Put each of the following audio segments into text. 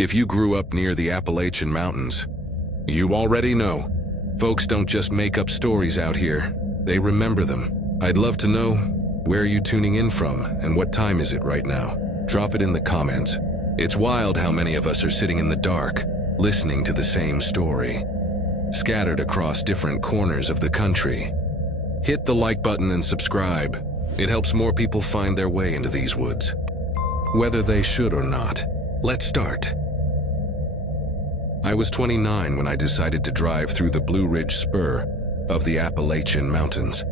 If you grew up near the Appalachian Mountains, you already know. Folks don't just make up stories out here, they remember them. I'd love to know, where are you tuning in from and what time is it right now? Drop it in the comments. It's wild how many of us are sitting in the dark, listening to the same story, scattered across different corners of the country. Hit the like button and subscribe. It helps more people find their way into these woods. Whether they should or not. Let's start. I was 29 when I decided to drive through the Blue Ridge Spur of the Appalachian Mountains.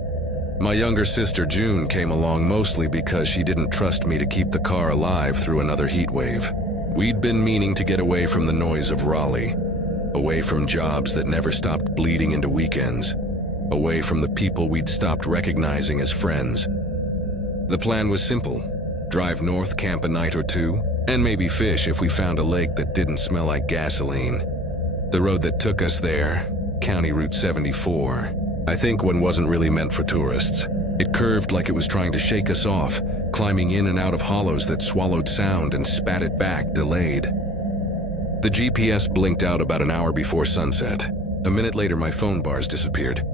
My younger sister June came along mostly because she didn't trust me to keep the car alive through another heat wave. We'd been meaning to get away from the noise of Raleigh, away from jobs that never stopped bleeding into weekends, away from the people we'd stopped recognizing as friends. The plan was simple: drive north, camp a night or two, and maybe fish if we found a lake that didn't smell like gasoline. The road that took us there, County Route 74, I think one wasn't really meant for tourists. It curved like it was trying to shake us off, climbing in and out of hollows that swallowed sound and spat it back, delayed. The GPS blinked out about an hour before sunset. A minute later, my phone bars disappeared.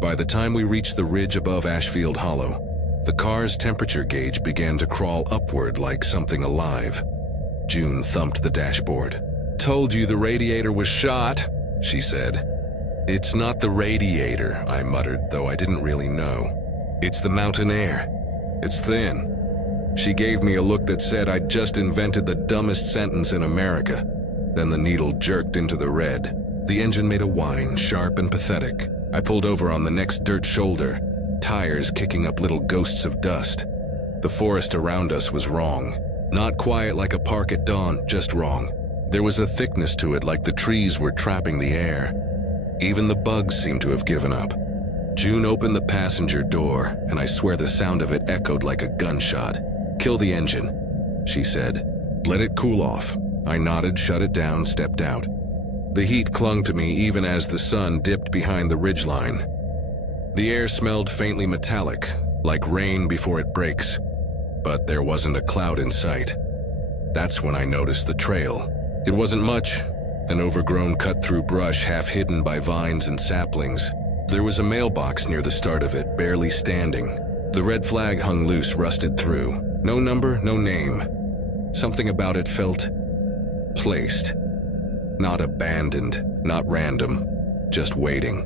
By the time we reached the ridge above Ashfield Hollow, the car's temperature gauge began to crawl upward like something alive. June thumped the dashboard. "Told you the radiator was shot," she said. "It's not the radiator," I muttered, though I didn't really know. "It's the mountain air. It's thin." She gave me a look that said I'd just invented the dumbest sentence in America. Then the needle jerked into the red. The engine made a whine, sharp and pathetic. I pulled over on the next dirt shoulder, tires kicking up little ghosts of dust. The forest around us was wrong. Not quiet like a park at dawn, just wrong. There was a thickness to it like the trees were trapping the air. Even the bugs seemed to have given up. June opened the passenger door, and I swear the sound of it echoed like a gunshot. "Kill the engine," she said. "Let it cool off." I nodded, shut it down, stepped out. The heat clung to me even as the sun dipped behind the ridgeline. The air smelled faintly metallic, like rain before it breaks, but there wasn't a cloud in sight. That's when I noticed the trail. It wasn't much, an overgrown cut-through brush half hidden by vines and saplings. There was a mailbox near the start of it, barely standing. The red flag hung loose, rusted through. No number, no name. Something about it felt placed. Not abandoned, not random, just waiting.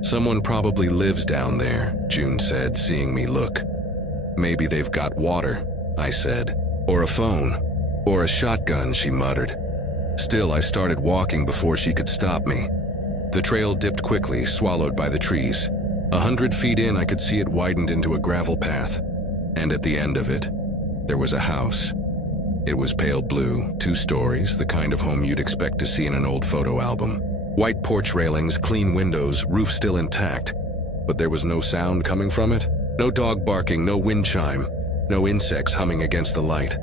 "Someone probably lives down there," June said, seeing me look. "Maybe they've got water," I said. "Or a phone. Or a shotgun," she muttered. Still, I started walking before she could stop me. The trail dipped quickly, swallowed by the trees. 100 feet in, I could see it widened into a gravel path. And at the end of it, there was a house. It was pale blue, 2 stories, the kind of home you'd expect to see in an old photo album. White porch railings, clean windows, roof still intact. But there was no sound coming from it. No dog barking, no wind chime, no insects humming against the light.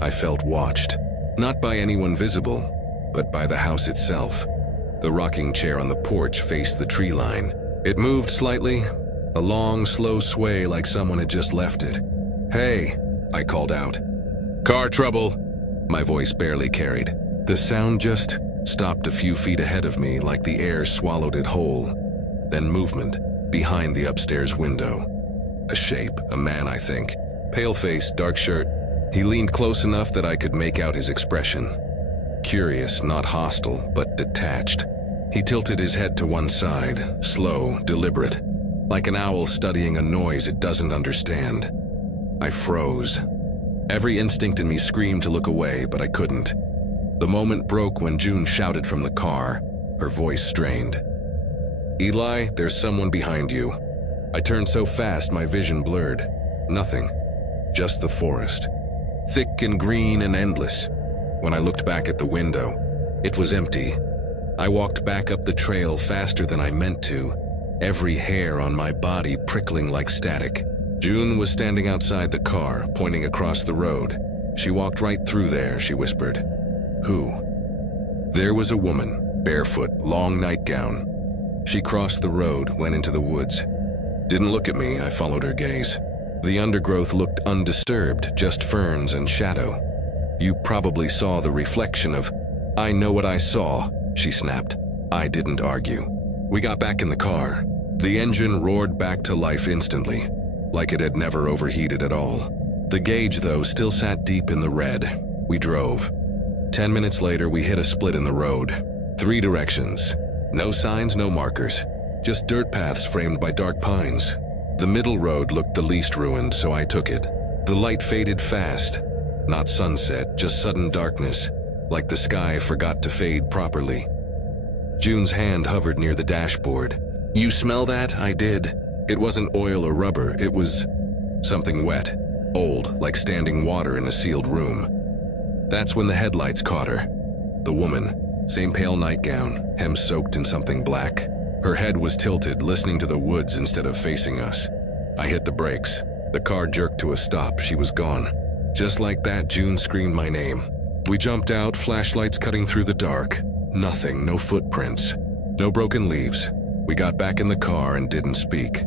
I felt watched. Not by anyone visible, but by the house itself. The rocking chair on the porch faced the tree line. It moved slightly, a long, slow sway like someone had just left it. "Hey," I called out. "Car trouble," my voice barely carried. The sound just stopped a few feet ahead of me like the air swallowed it whole. Then movement, behind the upstairs window. A shape, a man I think. Pale face, dark shirt. He leaned close enough that I could make out his expression. Curious, not hostile, but detached. He tilted his head to one side, slow, deliberate, like an owl studying a noise it doesn't understand. I froze. Every instinct in me screamed to look away, but I couldn't. The moment broke when June shouted from the car, her voice strained. "Eli, there's someone behind you." I turned so fast my vision blurred. Nothing. Just the forest. Thick and green and endless. When I looked back at the window, it was empty. I walked back up the trail faster than I meant to, every hair on my body prickling like static. June was standing outside the car, pointing across the road. She walked right through there, she whispered. "Who?" There was a woman, barefoot, long nightgown. She crossed the road, went into the woods. Didn't look at me, I followed her gaze. The undergrowth looked undisturbed, just ferns and shadow. You probably saw the reflection of "I know what I saw," she snapped. I didn't argue. We got back in the car. The engine roared back to life instantly, like it had never overheated at all. The gauge, though, still sat deep in the red. We drove. 10 minutes later, we hit a split in the road. 3 directions. No signs, no markers. Just dirt paths framed by dark pines. The middle road looked the least ruined, so I took it. The light faded fast. Not sunset, just sudden darkness, like the sky forgot to fade properly. June's hand hovered near the dashboard. "You smell that?" I did. It wasn't oil or rubber, it was something wet, old, like standing water in a sealed room. That's when the headlights caught her. The woman, same pale nightgown, hem soaked in something black. Her head was tilted, listening to the woods instead of facing us. I hit the brakes. The car jerked to a stop. She was gone. Just like that, June screamed my name. We jumped out, flashlights cutting through the dark. Nothing, no footprints, no broken leaves. We got back in the car and didn't speak.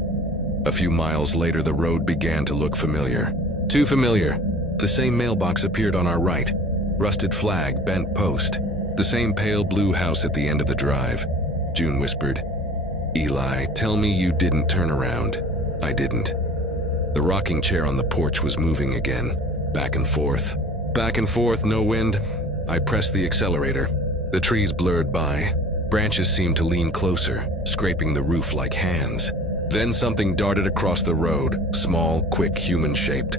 A few miles later, the road began to look familiar. Too familiar. The same mailbox appeared on our right. Rusted flag, bent post. The same pale blue house at the end of the drive. June whispered, "Eli, tell me you didn't turn around." I didn't. The rocking chair on the porch was moving again. Back and forth. Back and forth, no wind. I pressed the accelerator. The trees blurred by. Branches seemed to lean closer, scraping the roof like hands. Then something darted across the road, small, quick, human-shaped.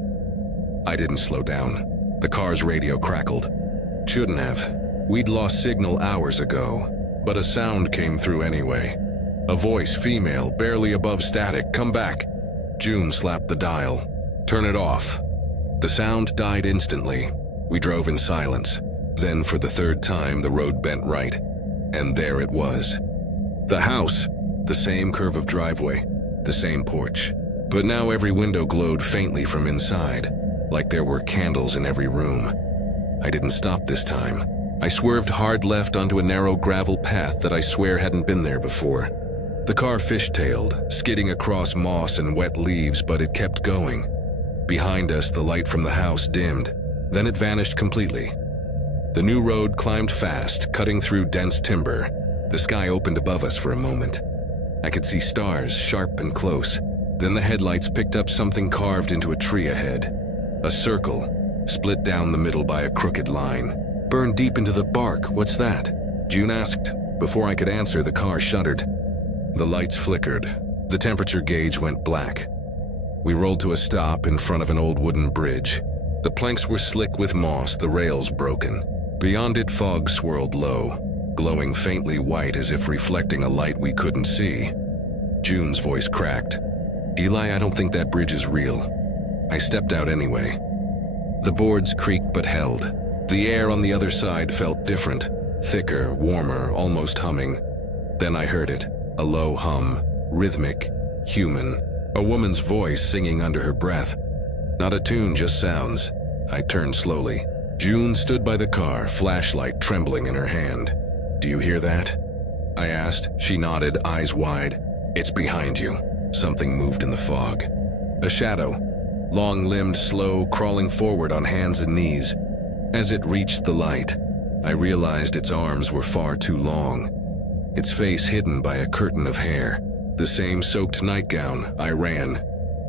I didn't slow down. The car's radio crackled. Shouldn't have. We'd lost signal hours ago, but a sound came through anyway. A voice, female, barely above static. "Come back." June slapped the dial. "Turn it off." The sound died instantly. We drove in silence. Then, for the third time, the road bent right. And there it was. The house. The same curve of driveway. The same porch. But now every window glowed faintly from inside, like there were candles in every room. I didn't stop this time. I swerved hard left onto a narrow gravel path that I swear hadn't been there before. The car fishtailed, skidding across moss and wet leaves, but it kept going. Behind us, the light from the house dimmed. Then it vanished completely. The new road climbed fast, cutting through dense timber. The sky opened above us for a moment. I could see stars, sharp and close. Then the headlights picked up something carved into a tree ahead. A circle, split down the middle by a crooked line. "Burned deep into the bark, what's that?" June asked. Before I could answer, the car shuddered. The lights flickered. The temperature gauge went black. We rolled to a stop in front of an old wooden bridge. The planks were slick with moss, the rails broken. Beyond it, fog swirled low, glowing faintly white as if reflecting a light we couldn't see. June's voice cracked. "Eli, I don't think that bridge is real." I stepped out anyway. The boards creaked but held. The air on the other side felt different, thicker, warmer, almost humming. Then I heard it, a low hum, rhythmic, human, a woman's voice singing under her breath. Not a tune, just sounds. I turned slowly. June stood by the car, flashlight trembling in her hand. "Do you hear that?" I asked. She nodded, eyes wide. "It's behind you." Something moved in the fog. A shadow, long-limbed, slow, crawling forward on hands and knees. As it reached the light, I realized its arms were far too long, its face hidden by a curtain of hair. The same soaked nightgown. I ran.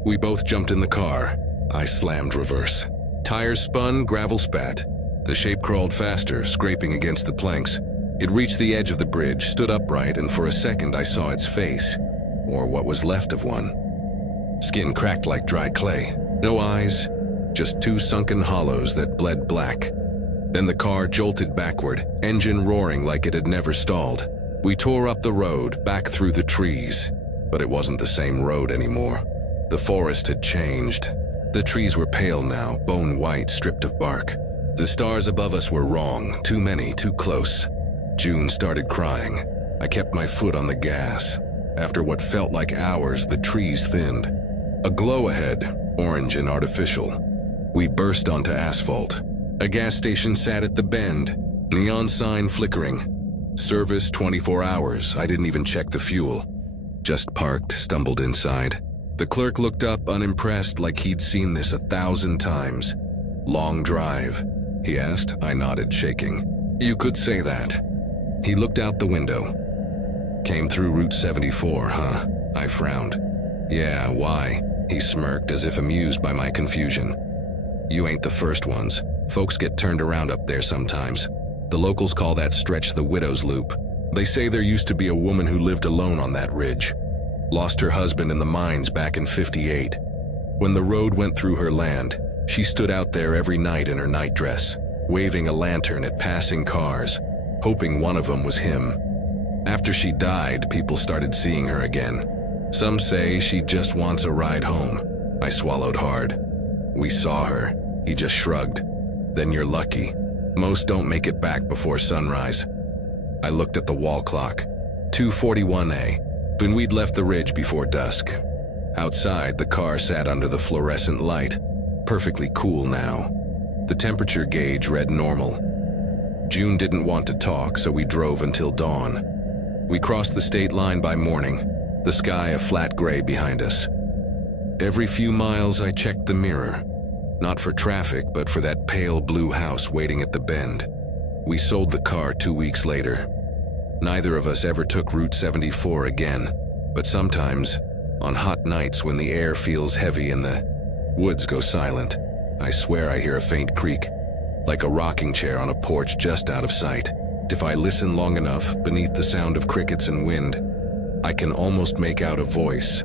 We both jumped in the car. I slammed reverse. Tires spun, gravel spat. The shape crawled faster, scraping against the planks. It reached the edge of the bridge, stood upright, and for a second I saw its face, or what was left of one. Skin cracked like dry clay. No eyes, just 2 sunken hollows that bled black. Then the car jolted backward, engine roaring like it had never stalled. We tore up the road, back through the trees. But it wasn't the same road anymore. The forest had changed. The trees were pale now, bone white, stripped of bark. The stars above us were wrong, too many, too close. June started crying. I kept my foot on the gas. After what felt like hours, the trees thinned. A glow ahead, orange and artificial. We burst onto asphalt. A gas station sat at the bend, neon sign flickering. Service 24 hours. I didn't even check the fuel. Just parked, stumbled inside. The clerk looked up, unimpressed, like he'd seen this 1,000 times. "Long drive?" he asked. I nodded, shaking. You could say that. He looked out the window. Came through Route 74, huh? I frowned. Yeah, why? He smirked as if amused by my confusion. You ain't the first ones. Folks get turned around up there sometimes. The locals call that stretch the Widow's Loop. They say there used to be a woman who lived alone on that ridge. Lost her husband in the mines back in '58. When the road went through her land, she stood out there every night in her nightdress, waving a lantern at passing cars, hoping one of them was him. After she died, people started seeing her again. Some say she just wants a ride home. I swallowed hard. We saw her. He just shrugged. Then you're lucky. Most don't make it back before sunrise. I looked at the wall clock. 2:41 when we'd left the ridge before dusk. Outside, the car sat under the fluorescent light, perfectly cool now. The temperature gauge read normal. June didn't want to talk, so we drove until dawn. We crossed the state line by morning, the sky a flat gray behind us. Every few miles I checked the mirror, not for traffic, but for that pale blue house waiting at the bend. We sold the car 2 weeks later. Neither of us ever took Route 74 again, but sometimes, on hot nights when the air feels heavy and the woods go silent, I swear I hear a faint creak, like a rocking chair on a porch just out of sight. If I listen long enough, beneath the sound of crickets and wind, I can almost make out a voice.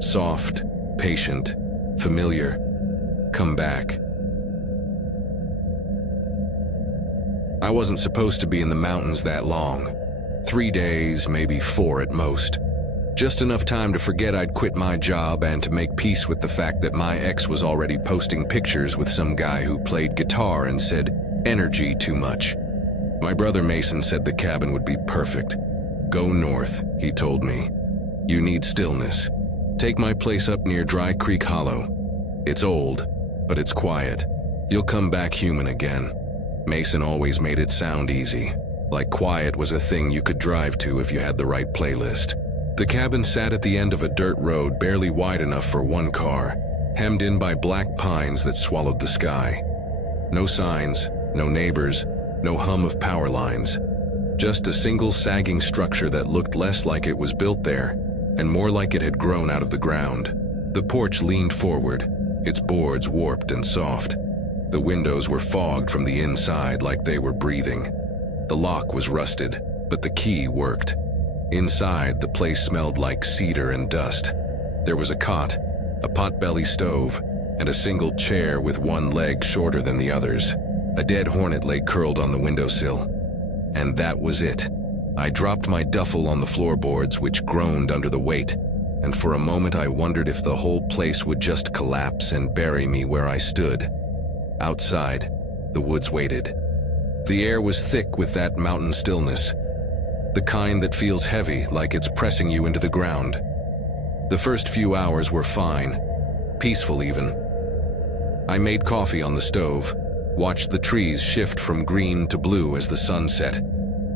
Soft, patient, familiar. Come back. I wasn't supposed to be in the mountains that long. 3 days, maybe 4 at most. Just enough time to forget I'd quit my job and to make peace with the fact that my ex was already posting pictures with some guy who played guitar and said, "Energy too much." My brother Mason said the cabin would be perfect. "Go north," he told me. "You need stillness. Take my place up near Dry Creek Hollow. It's old, but it's quiet. You'll come back human again." Mason always made it sound easy, like quiet was a thing you could drive to if you had the right playlist. The cabin sat at the end of a dirt road barely wide enough for one car, hemmed in by black pines that swallowed the sky. No signs, no neighbors, no hum of power lines. Just a single sagging structure that looked less like it was built there and more like it had grown out of the ground. The porch leaned forward, its boards warped and soft. The windows were fogged from the inside like they were breathing. The lock was rusted, but the key worked. Inside, the place smelled like cedar and dust. There was a cot, a potbelly stove, and a single chair with one leg shorter than the others. A dead hornet lay curled on the windowsill. And that was it. I dropped my duffel on the floorboards, which groaned under the weight, and for a moment I wondered if the whole place would just collapse and bury me where I stood. Outside, the woods waited. The air was thick with that mountain stillness, the kind that feels heavy, like it's pressing you into the ground. The first few hours were fine, peaceful even. I made coffee on the stove, watched the trees shift from green to blue as the sun set,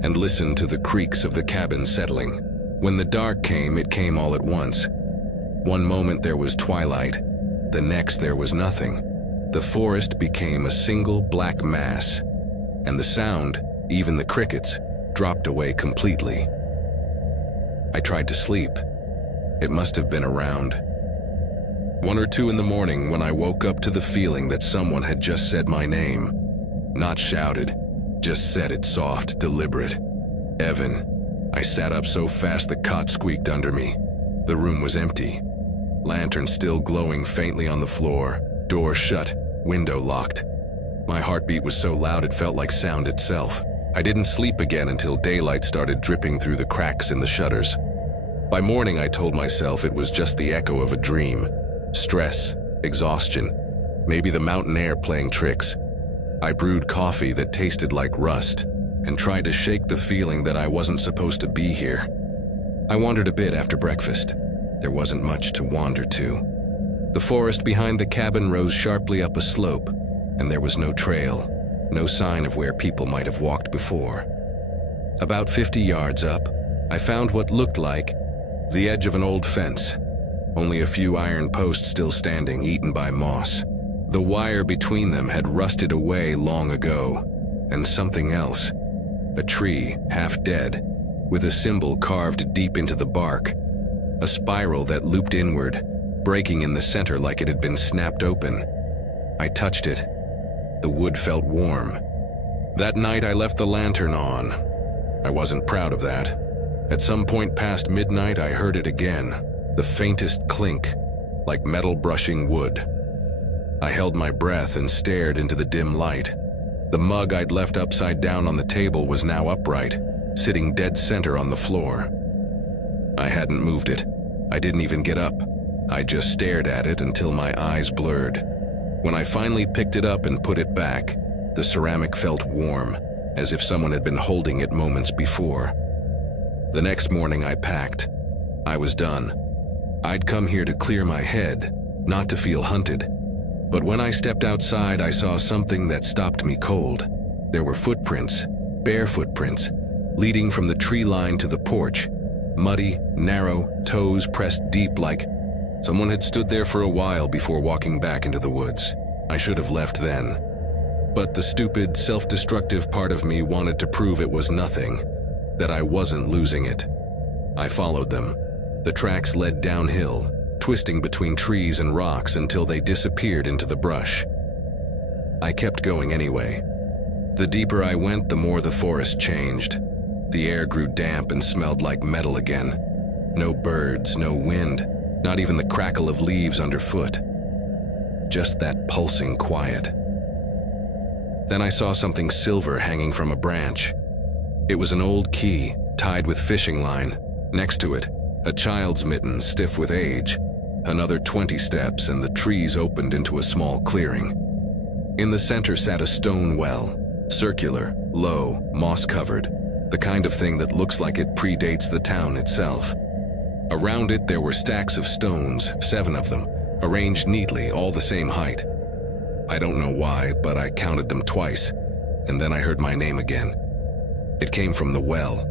and listened to the creaks of the cabin settling. When the dark came, it came all at once. One moment there was twilight, the next there was nothing. The forest became a single black mass, and the sound, even the crickets, dropped away completely. I tried to sleep. It must have been around 1 or 2 in the morning when I woke up to the feeling that someone had just said my name. Not shouted, just said it soft, deliberate. Evan. I sat up so fast the cot squeaked under me. The room was empty. Lantern still glowing faintly on the floor, door shut, window locked. My heartbeat was so loud it felt like sound itself. I didn't sleep again until daylight started dripping through the cracks in the shutters. By morning I told myself it was just the echo of a dream. Stress, exhaustion, maybe the mountain air playing tricks. I brewed coffee that tasted like rust and tried to shake the feeling that I wasn't supposed to be here. I wandered a bit after breakfast. There wasn't much to wander to. The forest behind the cabin rose sharply up a slope, and there was no trail, no sign of where people might have walked before. About 50 yards up, I found what looked like the edge of an old fence. Only a few iron posts still standing, eaten by moss. The wire between them had rusted away long ago, and something else, a tree, half dead, with a symbol carved deep into the bark, a spiral that looped inward, breaking in the center like it had been snapped open. I touched it. The wood felt warm. That night I left the lantern on. I wasn't proud of that. At some point past midnight I heard it again, the faintest clink, like metal brushing wood. I held my breath and stared into the dim light. The mug I'd left upside down on the table was now upright, sitting dead center on the floor. I hadn't moved it. I didn't even get up. I just stared at it until my eyes blurred. When I finally picked it up and put it back, the ceramic felt warm, as if someone had been holding it moments before. The next morning I packed. I was done. I'd come here to clear my head, not to feel hunted. But when I stepped outside, I saw something that stopped me cold. There were footprints, bare footprints, leading from the tree line to the porch. Muddy, narrow, toes pressed deep like someone had stood there for a while before walking back into the woods. I should have left then. But the stupid, self-destructive part of me wanted to prove it was nothing, that I wasn't losing it. I followed them. The tracks led downhill, twisting between trees and rocks until they disappeared into the brush. I kept going anyway. The deeper I went, the more the forest changed. The air grew damp and smelled like metal again. No birds, no wind, not even the crackle of leaves underfoot. Just that pulsing quiet. Then I saw something silver hanging from a branch. It was an old key, tied with fishing line. Next to it, a child's mitten stiff with age. Another 20 steps and the trees opened into a small clearing. In the center sat a stone well, circular, low, moss-covered, the kind of thing that looks like it predates the town itself. Around it there were stacks of stones, 7 of them, arranged neatly, all the same height. I don't know why, but I counted them twice, and then I heard my name again. It came from the well.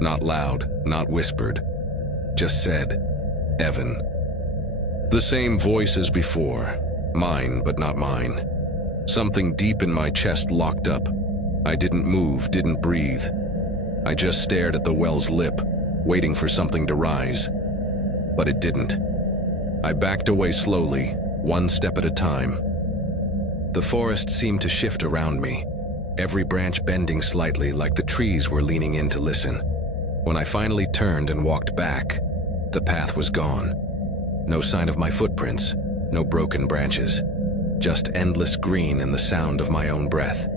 Not loud, not whispered, just said, Evan. The same voice as before, mine but not mine. Something deep in my chest locked up. I didn't move, didn't breathe. I just stared at the well's lip, waiting for something to rise. But it didn't. I backed away slowly, one step at a time. The forest seemed to shift around me, every branch bending slightly like the trees were leaning in to listen. When I finally turned and walked back, the path was gone. No sign of my footprints, no broken branches, just endless green and the sound of my own breath.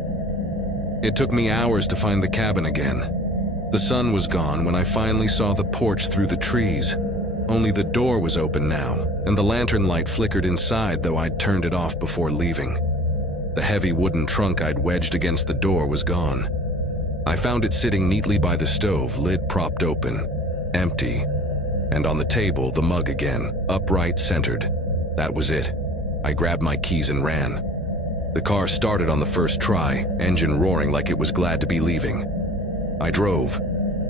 It took me hours to find the cabin again. The sun was gone when I finally saw the porch through the trees. Only the door was open now, and the lantern light flickered inside, though I'd turned it off before leaving. The heavy wooden trunk I'd wedged against the door was gone. I found it sitting neatly by the stove, lid propped open, empty. And on the table, the mug again, upright, centered. That was it. I grabbed my keys and ran. The car started on the first try, engine roaring like it was glad to be leaving. I drove,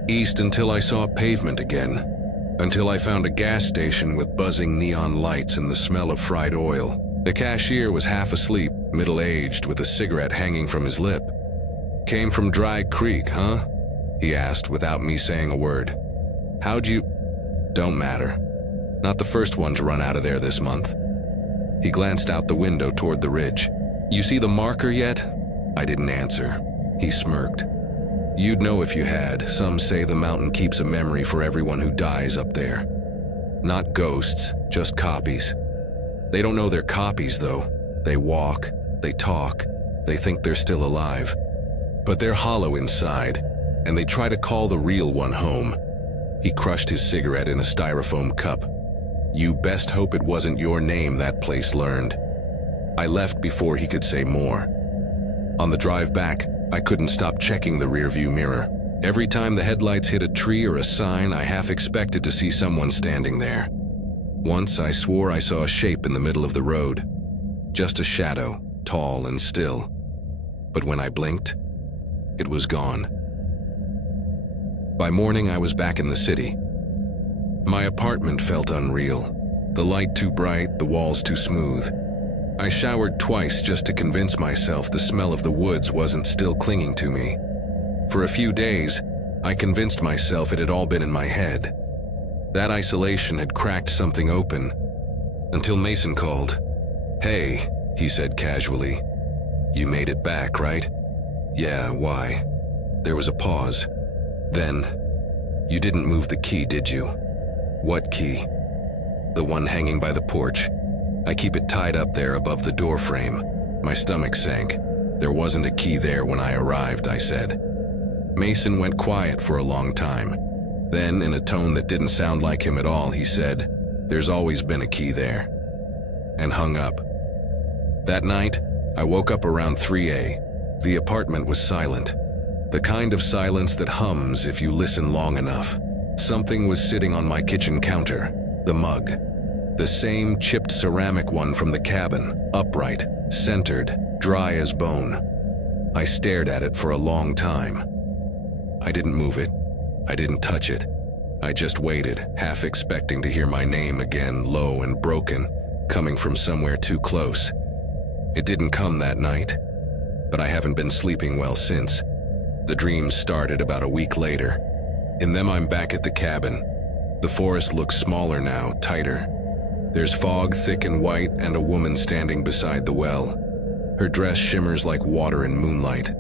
east until I saw pavement again, until I found a gas station with buzzing neon lights and the smell of fried oil. The cashier was half asleep, middle-aged, with a cigarette hanging from his lip. "Came from Dry Creek, huh?" he asked without me saying a word. "How'd you—" "Don't matter. Not the first one to run out of there this month." He glanced out the window toward the ridge. "You see the marker yet?" I didn't answer. He smirked. "You'd know if you had. Some say the mountain keeps a memory for everyone who dies up there. Not ghosts, just copies. They don't know they're copies, though. They walk, they talk, they think they're still alive. But they're hollow inside, and they try to call the real one home." He crushed his cigarette in a styrofoam cup. "You best hope it wasn't your name that place learned." I left before he could say more. On the drive back, I couldn't stop checking the rearview mirror. Every time the headlights hit a tree or a sign, I half expected to see someone standing there. Once I swore I saw a shape in the middle of the road. Just a shadow, tall and still. But when I blinked, it was gone. By morning, I was back in the city. My apartment felt unreal. The light too bright, the walls too smooth. I showered twice just to convince myself the smell of the woods wasn't still clinging to me. For a few days, I convinced myself it had all been in my head. That isolation had cracked something open, until Mason called. "Hey," he said casually. "You made it back, right?" "Yeah, why?" There was a pause. Then, "You didn't move the key, did you?" "What key?" "The one hanging by the porch. I keep it tied up there above the door frame." My stomach sank. "There wasn't a key there when I arrived," I said. Mason went quiet for a long time. Then, in a tone that didn't sound like him at all, he said, "There's always been a key there," and hung up. That night, I woke up around 3 a.m. The apartment was silent. The kind of silence that hums if you listen long enough. Something was sitting on my kitchen counter, the mug. The same chipped ceramic one from the cabin, upright, centered, dry as bone. I stared at it for a long time. I didn't move it. I didn't touch it. I just waited, half expecting to hear my name again, low and broken, coming from somewhere too close. It didn't come that night, but I haven't been sleeping well since. The dreams started about a week later. In them, I'm back at the cabin. The forest looks smaller now, tighter. There's fog, thick and white, and a woman standing beside the well. Her dress shimmers like water in moonlight.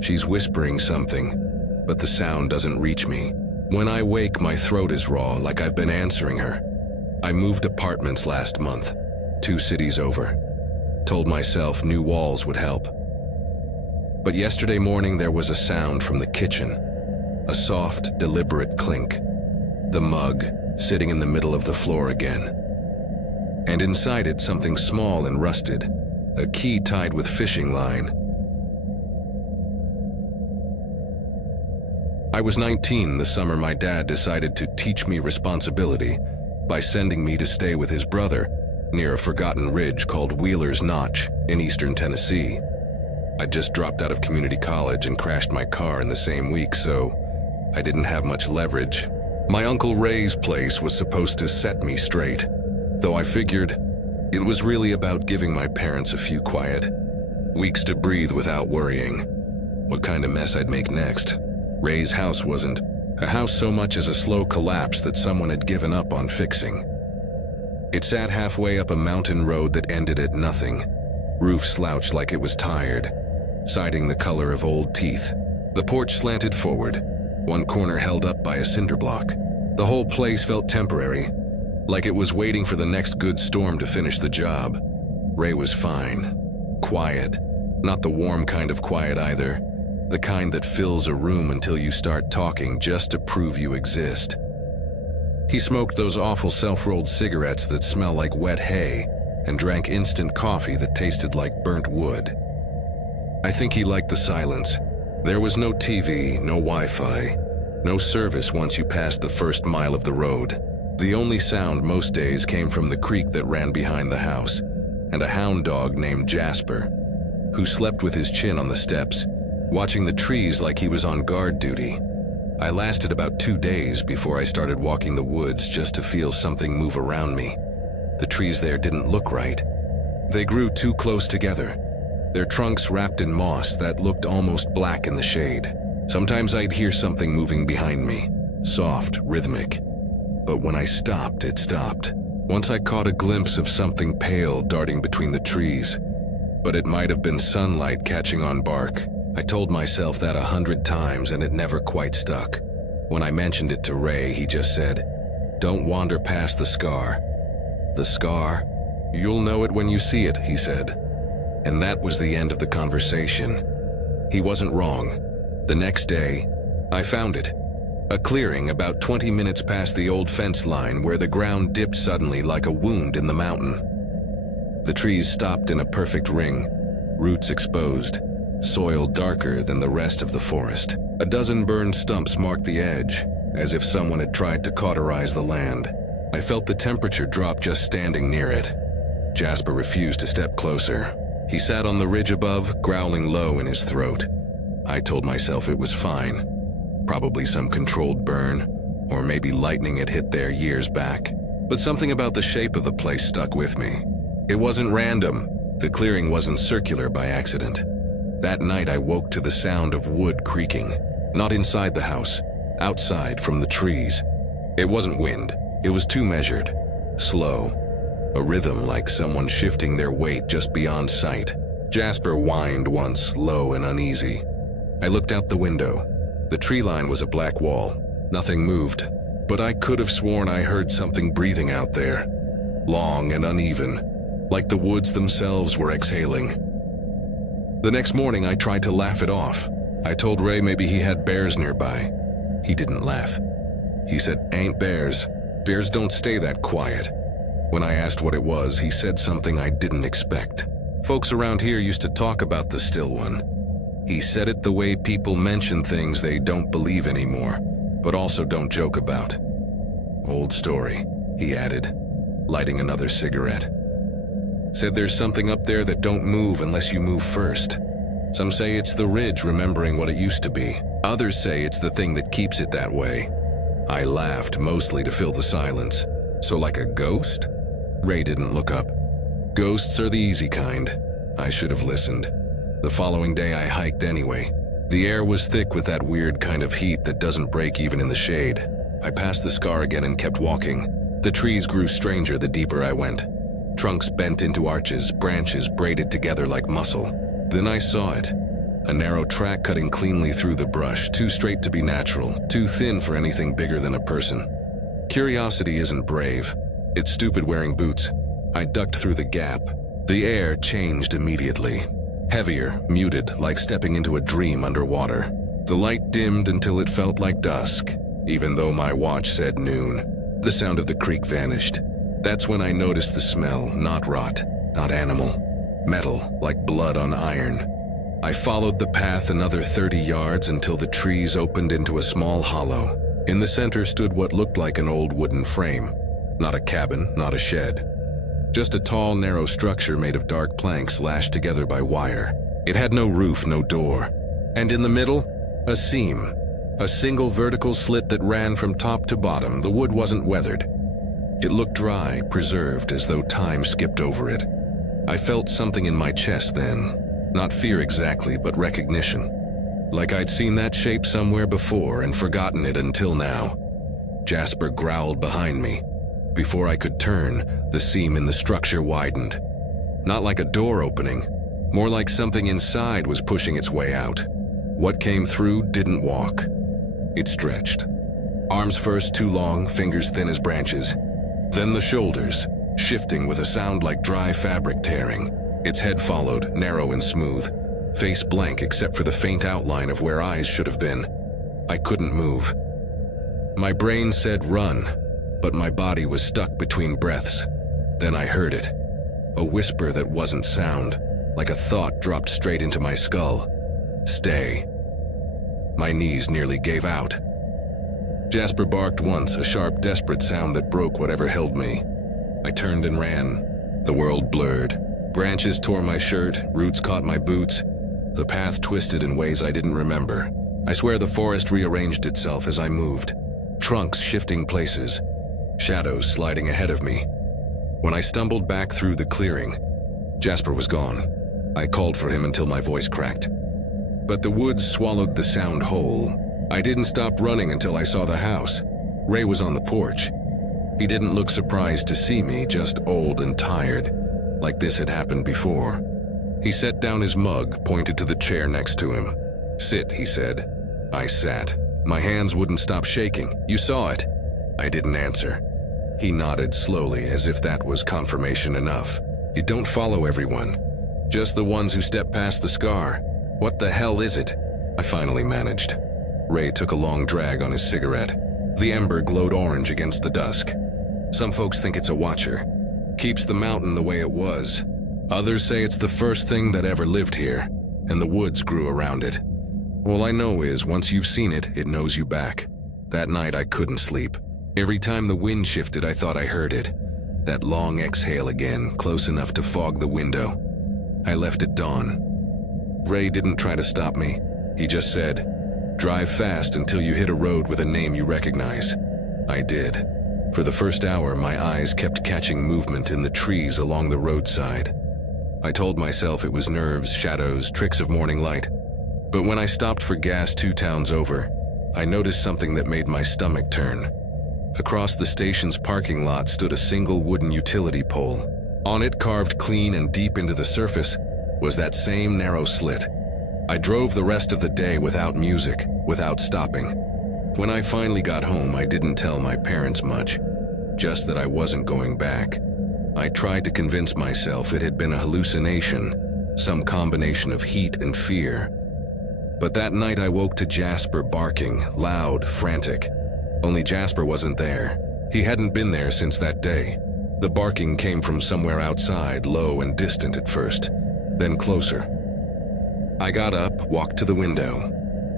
She's whispering something, but the sound doesn't reach me. When I wake, my throat is raw, like I've been answering her. I moved apartments last month, 2 cities over. Told myself new walls would help. But yesterday morning there was a sound from the kitchen. A soft, deliberate clink. The mug, sitting in the middle of the floor again. And inside it something small and rusted. A key tied with fishing line. I was 19 the summer my dad decided to teach me responsibility by sending me to stay with his brother near a forgotten ridge called Wheeler's Notch in eastern Tennessee. I'd just dropped out of community college and crashed my car in the same week, so I didn't have much leverage. My Uncle Ray's place was supposed to set me straight, though I figured it was really about giving my parents a few quiet weeks to breathe without worrying what kind of mess I'd make next. Ray's house wasn't a house so much as a slow collapse that someone had given up on fixing. It sat halfway up a mountain road that ended at nothing. Roof slouched like it was tired, siding the color of old teeth. The porch slanted forward, one corner held up by a cinder block. The whole place felt temporary, like it was waiting for the next good storm to finish the job. Ray was fine. Quiet. Not the warm kind of quiet either. The kind that fills a room until you start talking just to prove you exist. He smoked those awful self-rolled cigarettes that smell like wet hay and drank instant coffee that tasted like burnt wood. I think he liked the silence. There was no TV, no Wi-Fi, no service once you passed the first mile of the road. The only sound most days came from the creek that ran behind the house, and a hound dog named Jasper, who slept with his chin on the steps, watching the trees like he was on guard duty. I lasted about 2 days before I started walking the woods just to feel something move around me. The trees there didn't look right. They grew too close together, their trunks wrapped in moss that looked almost black in the shade. Sometimes I'd hear something moving behind me, soft, rhythmic. But when I stopped, it stopped. Once I caught a glimpse of something pale darting between the trees, but it might have been sunlight catching on bark. I told myself that 100 times and it never quite stuck. When I mentioned it to Ray, he just said, "Don't wander past the scar." "The scar? You'll know it when you see it," he said. And that was the end of the conversation. He wasn't wrong. The next day, I found it. A clearing about 20 minutes past the old fence line where the ground dipped suddenly like a wound in the mountain. The trees stopped in a perfect ring, roots exposed, soil darker than the rest of the forest. A dozen burned stumps marked the edge, as if someone had tried to cauterize the land. I felt the temperature drop just standing near it. Jasper refused to step closer. He sat on the ridge above, growling low in his throat. I told myself it was fine. Probably some controlled burn, or maybe lightning had hit there years back. But something about the shape of the place stuck with me. It wasn't random. The clearing wasn't circular by accident. That night I woke to the sound of wood creaking. Not inside the house, outside from the trees. It wasn't wind, it was too measured, slow, a rhythm like someone shifting their weight just beyond sight. Jasper whined once, low and uneasy. I looked out the window. The tree line was a black wall. Nothing moved, but I could have sworn I heard something breathing out there, long and uneven, like the woods themselves were exhaling. The next morning, I tried to laugh it off. I told Ray maybe he had bears nearby. He didn't laugh. He said, "Ain't bears. Bears don't stay that quiet." When I asked what it was, he said something I didn't expect. Folks around here used to talk about the still one. He said it the way people mention things they don't believe anymore, but also don't joke about. Old story, he added, lighting another cigarette. Said there's something up there that don't move unless you move first. Some say it's the ridge remembering what it used to be. Others say it's the thing that keeps it that way. I laughed, mostly to fill the silence. So like a ghost? Ray didn't look up. Ghosts are the easy kind. I should have listened. The following day I hiked anyway. The air was thick with that weird kind of heat that doesn't break even in the shade. I passed the scar again and kept walking. The trees grew stranger the deeper I went. Trunks bent into arches, branches braided together like muscle. Then I saw it. A narrow track cutting cleanly through the brush, too straight to be natural, too thin for anything bigger than a person. Curiosity isn't brave. It's stupid wearing boots. I ducked through the gap. The air changed immediately. Heavier, muted, like stepping into a dream underwater. The light dimmed until it felt like dusk, even though my watch said noon. The sound of the creek vanished. That's when I noticed the smell, not rot, not animal. Metal, like blood on iron. I followed the path another 30 yards until the trees opened into a small hollow. In the center stood what looked like an old wooden frame. Not a cabin, not a shed. Just a tall, narrow structure made of dark planks lashed together by wire. It had no roof, no door. And in the middle, a seam. A single vertical slit that ran from top to bottom. The wood wasn't weathered. It looked dry, preserved, as though time skipped over it. I felt something in my chest then. Not fear exactly, but recognition. Like I'd seen that shape somewhere before and forgotten it until now. Jasper growled behind me. Before I could turn, the seam in the structure widened. Not like a door opening, more like something inside was pushing its way out. What came through didn't walk. It stretched. Arms first too long, fingers thin as branches. Then the shoulders, shifting with a sound like dry fabric tearing. Its head followed, narrow and smooth. Face blank except for the faint outline of where eyes should have been. I couldn't move. My brain said run, but my body was stuck between breaths. Then I heard it. A whisper that wasn't sound, like a thought dropped straight into my skull. Stay. My knees nearly gave out. Jasper barked once, a sharp, desperate sound that broke whatever held me. I turned and ran. The world blurred. Branches tore my shirt, roots caught my boots. The path twisted in ways I didn't remember. I swear the forest rearranged itself as I moved. Trunks shifting places. Shadows sliding ahead of me. When I stumbled back through the clearing, Jasper was gone. I called for him until my voice cracked. But the woods swallowed the sound whole. I didn't stop running until I saw the house. Ray was on the porch. He didn't look surprised to see me, just old and tired, like this had happened before. He set down his mug, pointed to the chair next to him. "Sit," he said. I sat. My hands wouldn't stop shaking. "You saw it." I didn't answer. He nodded slowly, as if that was confirmation enough. "You don't follow everyone. Just the ones who step past the scar. What the hell is it?" I finally managed. Ray took a long drag on his cigarette. The ember glowed orange against the dusk. "Some folks think it's a watcher. Keeps the mountain the way it was. Others say it's the first thing that ever lived here, and the woods grew around it. All I know is once you've seen it, it knows you back." That night I couldn't sleep. Every time the wind shifted, I thought I heard it. That long exhale again, close enough to fog the window. I left at dawn. Ray didn't try to stop me. He just said, "Drive fast until you hit a road with a name you recognize." I did. For the first hour, my eyes kept catching movement in the trees along the roadside. I told myself it was nerves, shadows, tricks of morning light. But when I stopped for gas 2 towns over, I noticed something that made my stomach turn. Across the station's parking lot stood a single wooden utility pole. On it, carved clean and deep into the surface, was that same narrow slit. I drove the rest of the day without music, without stopping. When I finally got home, I didn't tell my parents much, just that I wasn't going back. I tried to convince myself it had been a hallucination, some combination of heat and fear. But that night I woke to Jasper barking, loud, frantic. Only Jasper wasn't there. He hadn't been there since that day. The barking came from somewhere outside, low and distant at first, then closer. I got up, walked to the window.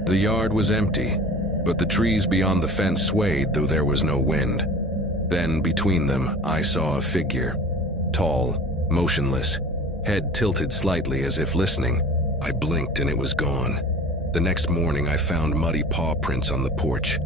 The yard was empty, but the trees beyond the fence swayed though there was no wind. Then, between them, I saw a figure. Tall, motionless, head tilted slightly as if listening. I blinked and it was gone. The next morning I found muddy paw prints on the porch.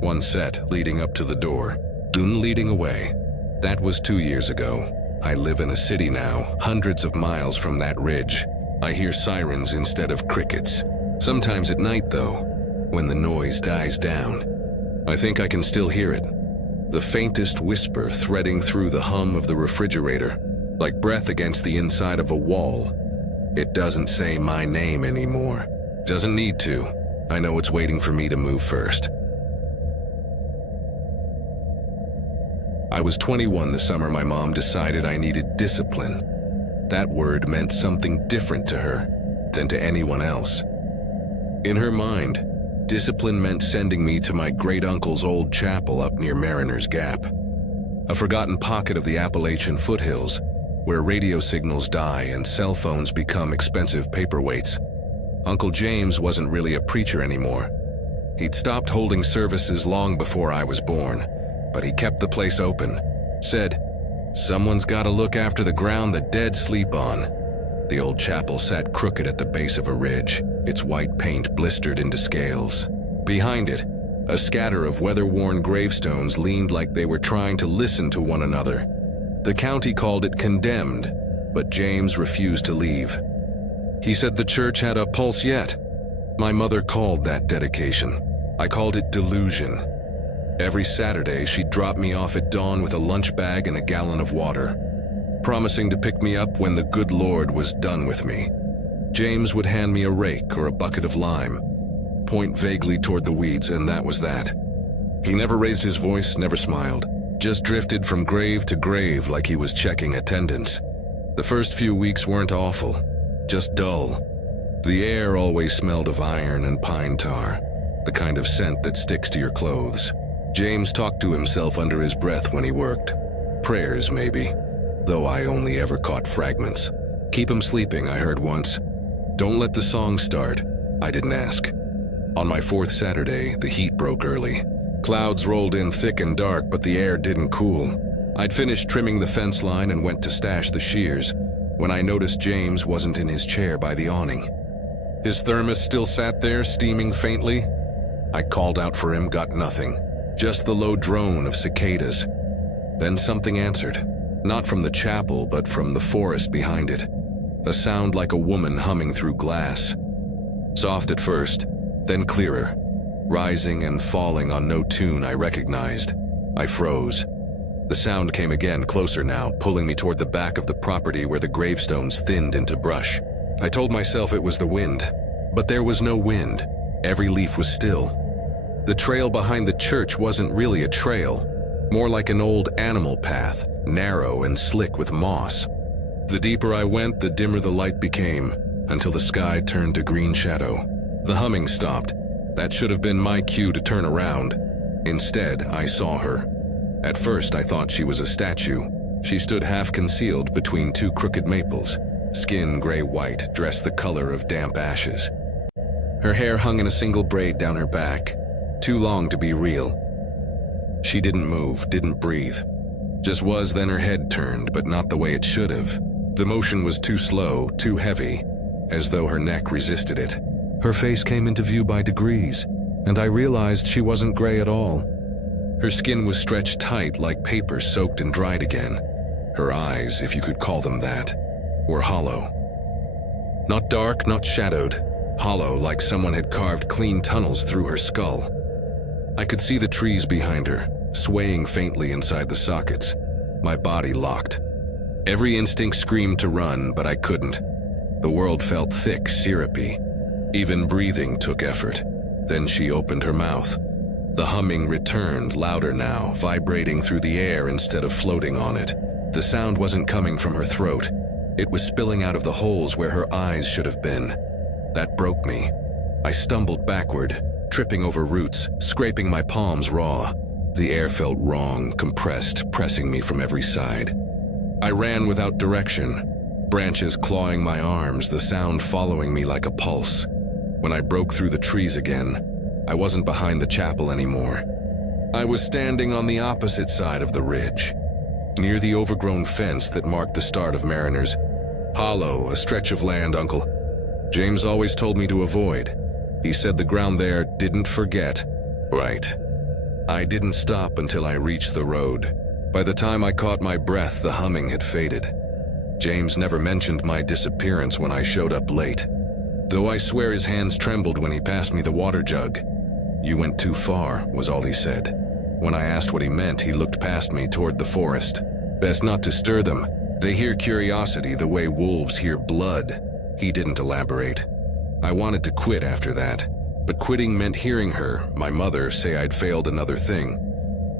One set leading up to the door, one leading away. That was 2 years ago. I live in a city now, hundreds of miles from that ridge. I hear sirens instead of crickets. Sometimes at night though, when the noise dies down, I think I can still hear it. The faintest whisper threading through the hum of the refrigerator, like breath against the inside of a wall. It doesn't say my name anymore. Doesn't need to. I know it's waiting for me to move first. I was 21 the summer my mom decided I needed discipline. That word meant something different to her than to anyone else. In her mind, discipline meant sending me to my great-uncle's old chapel up near Mariner's Gap, a forgotten pocket of the Appalachian foothills where radio signals die and cell phones become expensive paperweights. Uncle James wasn't really a preacher anymore. He'd stopped holding services long before I was born, but he kept the place open. Said, "Someone's got to look after the ground the dead sleep on." The old chapel sat crooked at the base of a ridge, its white paint blistered into scales. Behind it, a scatter of weather-worn gravestones leaned like they were trying to listen to one another. The county called it condemned, but James refused to leave. He said the church had a pulse yet. My mother called that dedication. I called it delusion. Every Saturday, she'd drop me off at dawn with a lunch bag and a gallon of water, promising to pick me up when the good Lord was done with me. James would hand me a rake or a bucket of lime, point vaguely toward the weeds, and that was that. He never raised his voice, never smiled, just drifted from grave to grave like he was checking attendance. The first few weeks weren't awful, just dull. The air always smelled of iron and pine tar, the kind of scent that sticks to your clothes. James talked to himself under his breath when he worked. Prayers, maybe, though I only ever caught fragments. "Keep him sleeping," I heard once. "Don't let the song start." I didn't ask. On my 4th Saturday, the heat broke early. Clouds rolled in thick and dark, but the air didn't cool. I'd finished trimming the fence line and went to stash the shears when I noticed James wasn't in his chair by the awning. His thermos still sat there, steaming faintly. I called out for him, got nothing. Just the low drone of cicadas. Then something answered. Not from the chapel, but from the forest behind it. A sound like a woman humming through glass. Soft at first, then clearer, rising and falling on no tune I recognized. I froze. The sound came again, closer now, pulling me toward the back of the property where the gravestones thinned into brush. I told myself it was the wind, but there was no wind. Every leaf was still. The trail behind the church wasn't really a trail, more like an old animal path, narrow and slick with moss. The deeper I went, the dimmer the light became, until the sky turned to green shadow. The humming stopped. That should have been my cue to turn around. Instead, I saw her. At first, I thought she was a statue. She stood half concealed between 2 crooked maples, skin gray-white, dressed the color of damp ashes. Her hair hung in a single braid down her back, too long to be real. She didn't move, didn't breathe. Just was, then her head turned, but not the way it should have. The motion was too slow, too heavy, as though her neck resisted it. Her face came into view by degrees, and I realized she wasn't gray at all. Her skin was stretched tight like paper soaked and dried again. Her eyes, if you could call them that, were hollow. Not dark, not shadowed, hollow like someone had carved clean tunnels through her skull. I could see the trees behind her, swaying faintly inside the sockets. My body locked. Every instinct screamed to run, but I couldn't. The world felt thick, syrupy. Even breathing took effort. Then she opened her mouth. The humming returned, louder now, vibrating through the air instead of floating on it. The sound wasn't coming from her throat. It was spilling out of the holes where her eyes should have been. That broke me. I stumbled backward, tripping over roots, scraping my palms raw. The air felt wrong, compressed, pressing me from every side. I ran without direction, branches clawing my arms, the sound following me like a pulse. When I broke through the trees again, I wasn't behind the chapel anymore. I was standing on the opposite side of the ridge, near the overgrown fence that marked the start of Mariners. Hollow, a stretch of land Uncle James always told me to avoid. He said the ground there didn't forget. Right. I didn't stop until I reached the road. By the time I caught my breath, the humming had faded. James never mentioned my disappearance when I showed up late, though I swear his hands trembled when he passed me the water jug. "You went too far," was all he said. When I asked what he meant, he looked past me toward the forest. "Best not to stir them. They hear curiosity the way wolves hear blood." He didn't elaborate. I wanted to quit after that, but quitting meant hearing her, my mother, say I'd failed another thing.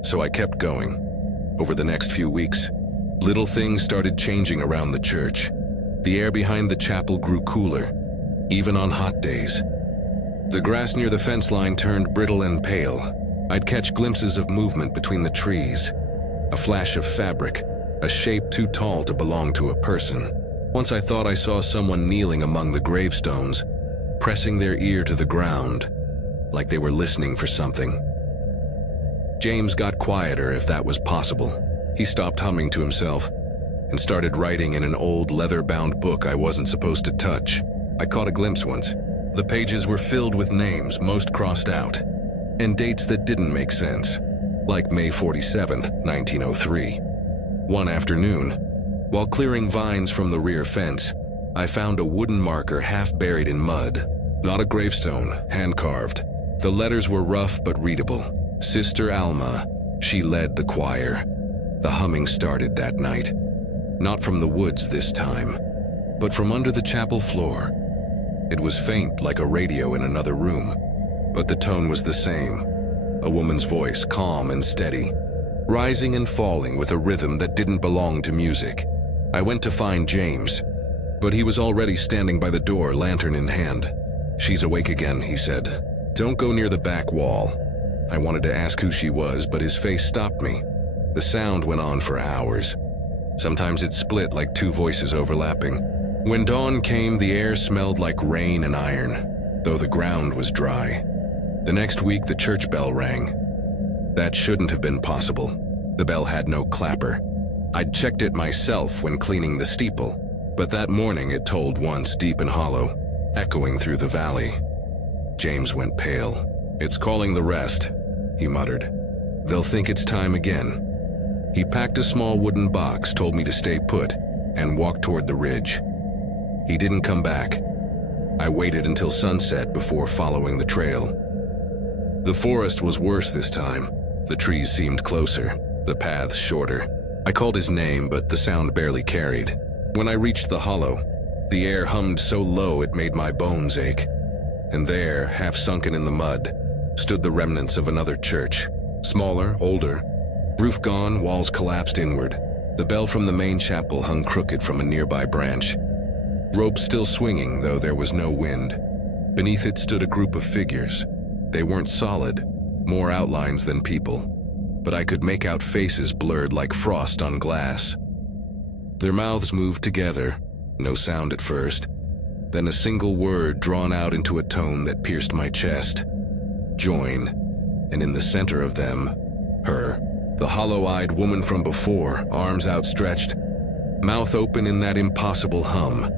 So I kept going. Over the next few weeks, little things started changing around the church. The air behind the chapel grew cooler, even on hot days. The grass near the fence line turned brittle and pale. I'd catch glimpses of movement between the trees, a flash of fabric, a shape too tall to belong to a person. Once I thought I saw someone kneeling among the gravestones, pressing their ear to the ground, like they were listening for something. James got quieter, if that was possible. He stopped humming to himself and started writing in an old leather-bound book I wasn't supposed to touch. I caught a glimpse once. The pages were filled with names, most crossed out, and dates that didn't make sense, like May 47th, 1903. One afternoon, while clearing vines from the rear fence, I found a wooden marker half buried in mud. Not a gravestone, hand-carved. The letters were rough but readable. Sister Alma, she led the choir. The humming started that night. Not from the woods this time, but from under the chapel floor. It was faint like a radio in another room, but the tone was the same. A woman's voice, calm and steady, rising and falling with a rhythm that didn't belong to music. I went to find James, but he was already standing by the door, lantern in hand. "She's awake again," he said. "Don't go near the back wall." I wanted to ask who she was, but his face stopped me. The sound went on for hours. Sometimes it split like two voices overlapping. When dawn came, the air smelled like rain and iron, though the ground was dry. The next week, the church bell rang. That shouldn't have been possible. The bell had no clapper. I'd checked it myself when cleaning the steeple, but that morning it tolled once deep and hollow, echoing through the valley. James went pale. "It's calling the rest," he muttered. "They'll think it's time again." He packed a small wooden box, told me to stay put, and walked toward the ridge. He didn't come back. I waited until sunset before following the trail. The forest was worse this time. The trees seemed closer, the paths shorter. I called his name, but the sound barely carried. When I reached the hollow, the air hummed so low it made my bones ache. And there, half sunken in the mud, stood the remnants of another church. Smaller, older. Roof gone, walls collapsed inward. The bell from the main chapel hung crooked from a nearby branch. Rope still swinging, though there was no wind. Beneath it stood a group of figures. They weren't solid, more outlines than people, but I could make out faces blurred like frost on glass. Their mouths moved together, no sound at first, then a single word drawn out into a tone that pierced my chest. "Join." And in the center of them, her, the hollow-eyed woman from before, arms outstretched, mouth open in that impossible hum.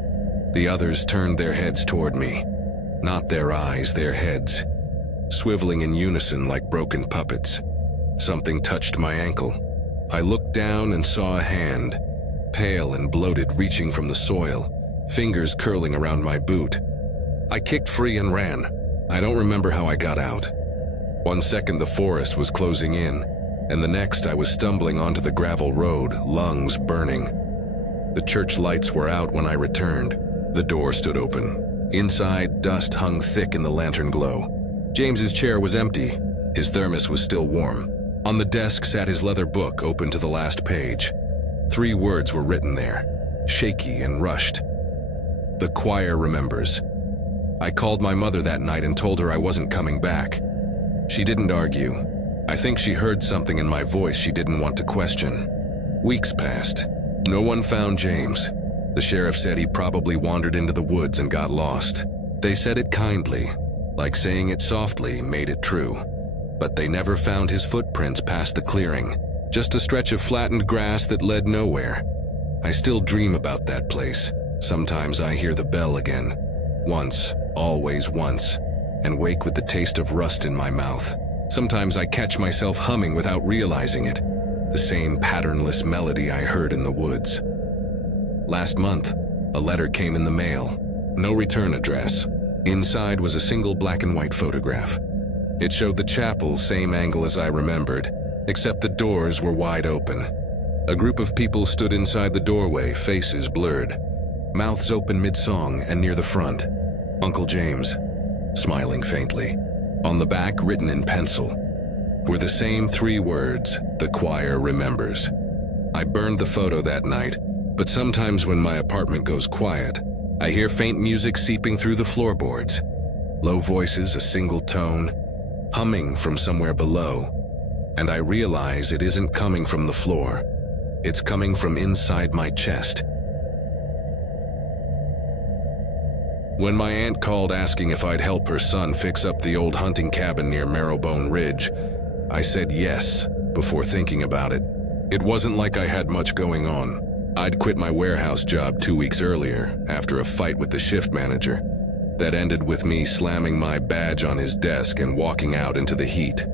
The others turned their heads toward me. Not their eyes, their heads, swiveling in unison like broken puppets. Something touched my ankle. I looked down and saw a hand, pale and bloated, reaching from the soil, fingers curling around my boot. I kicked free and ran. I don't remember how I got out. One second the forest was closing in, and the next I was stumbling onto the gravel road, lungs burning. The church lights were out when I returned. The door stood open. Inside, dust hung thick in the lantern glow. James's chair was empty. His thermos was still warm. On the desk sat his leather book open to the last page. 3 words were written there, shaky and rushed. The choir remembers. I called my mother that night and told her I wasn't coming back. She didn't argue. I think she heard something in my voice she didn't want to question. Weeks passed. No one found James. The sheriff said he probably wandered into the woods and got lost. They said it kindly, like saying it softly made it true. But they never found his footprints past the clearing, just a stretch of flattened grass that led nowhere. I still dream about that place. Sometimes I hear the bell again. Once, always once, and wake with the taste of rust in my mouth. Sometimes I catch myself humming without realizing it, the same patternless melody I heard in the woods. Last month, a letter came in the mail. No return address. Inside was a single black and white photograph. It showed the chapel same angle as I remembered, except the doors were wide open. A group of people stood inside the doorway, faces blurred, mouths open mid-song and near the front. Uncle James, smiling faintly. On the back, written in pencil, were the same 3 words, the choir remembers. I burned the photo that night, but sometimes when my apartment goes quiet, I hear faint music seeping through the floorboards. Low voices, a single tone, humming from somewhere below, and I realize it isn't coming from the floor. It's coming from inside my chest. When my aunt called asking if I'd help her son fix up the old hunting cabin near Marrowbone Ridge, I said yes before thinking about it. It wasn't like I had much going on. I'd quit my warehouse job 2 weeks earlier after a fight with the shift manager. That ended with me slamming my badge on his desk and walking out into the heat.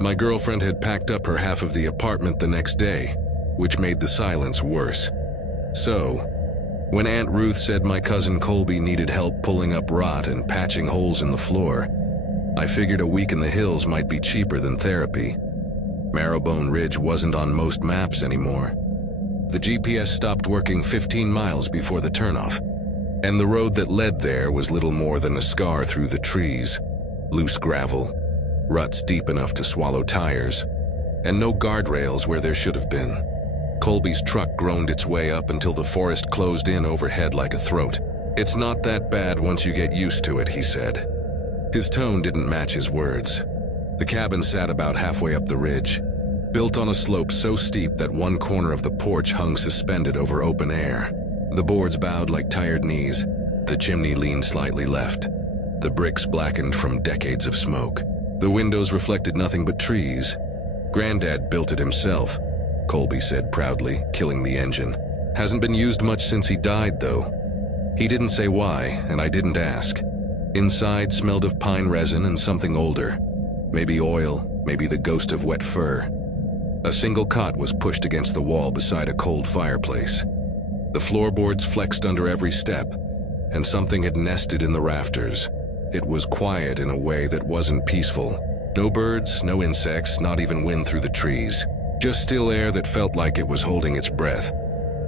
My girlfriend had packed up her half of the apartment the next day, which made the silence worse. So, when Aunt Ruth said my cousin Colby needed help pulling up rot and patching holes in the floor, I figured a week in the hills might be cheaper than therapy. Marrowbone Ridge wasn't on most maps anymore. The GPS stopped working 15 miles before the turnoff, and the road that led there was little more than a scar through the trees. Loose gravel, ruts deep enough to swallow tires, and no guardrails where there should have been. Colby's truck groaned its way up until the forest closed in overhead like a throat. "It's not that bad once you get used to it," he said. His tone didn't match his words. The cabin sat about halfway up the ridge, built on a slope so steep that one corner of the porch hung suspended over open air. The boards bowed like tired knees. The chimney leaned slightly left. The bricks blackened from decades of smoke. The windows reflected nothing but trees. "Granddad built it himself," Colby said proudly, killing the engine. "Hasn't been used much since he died, though." He didn't say why, and I didn't ask. Inside smelled of pine resin and something older. Maybe oil, maybe the ghost of wet fur. A single cot was pushed against the wall beside a cold fireplace. The floorboards flexed under every step, and something had nested in the rafters. It was quiet in a way that wasn't peaceful. No birds, no insects, not even wind through the trees. Just still air that felt like it was holding its breath.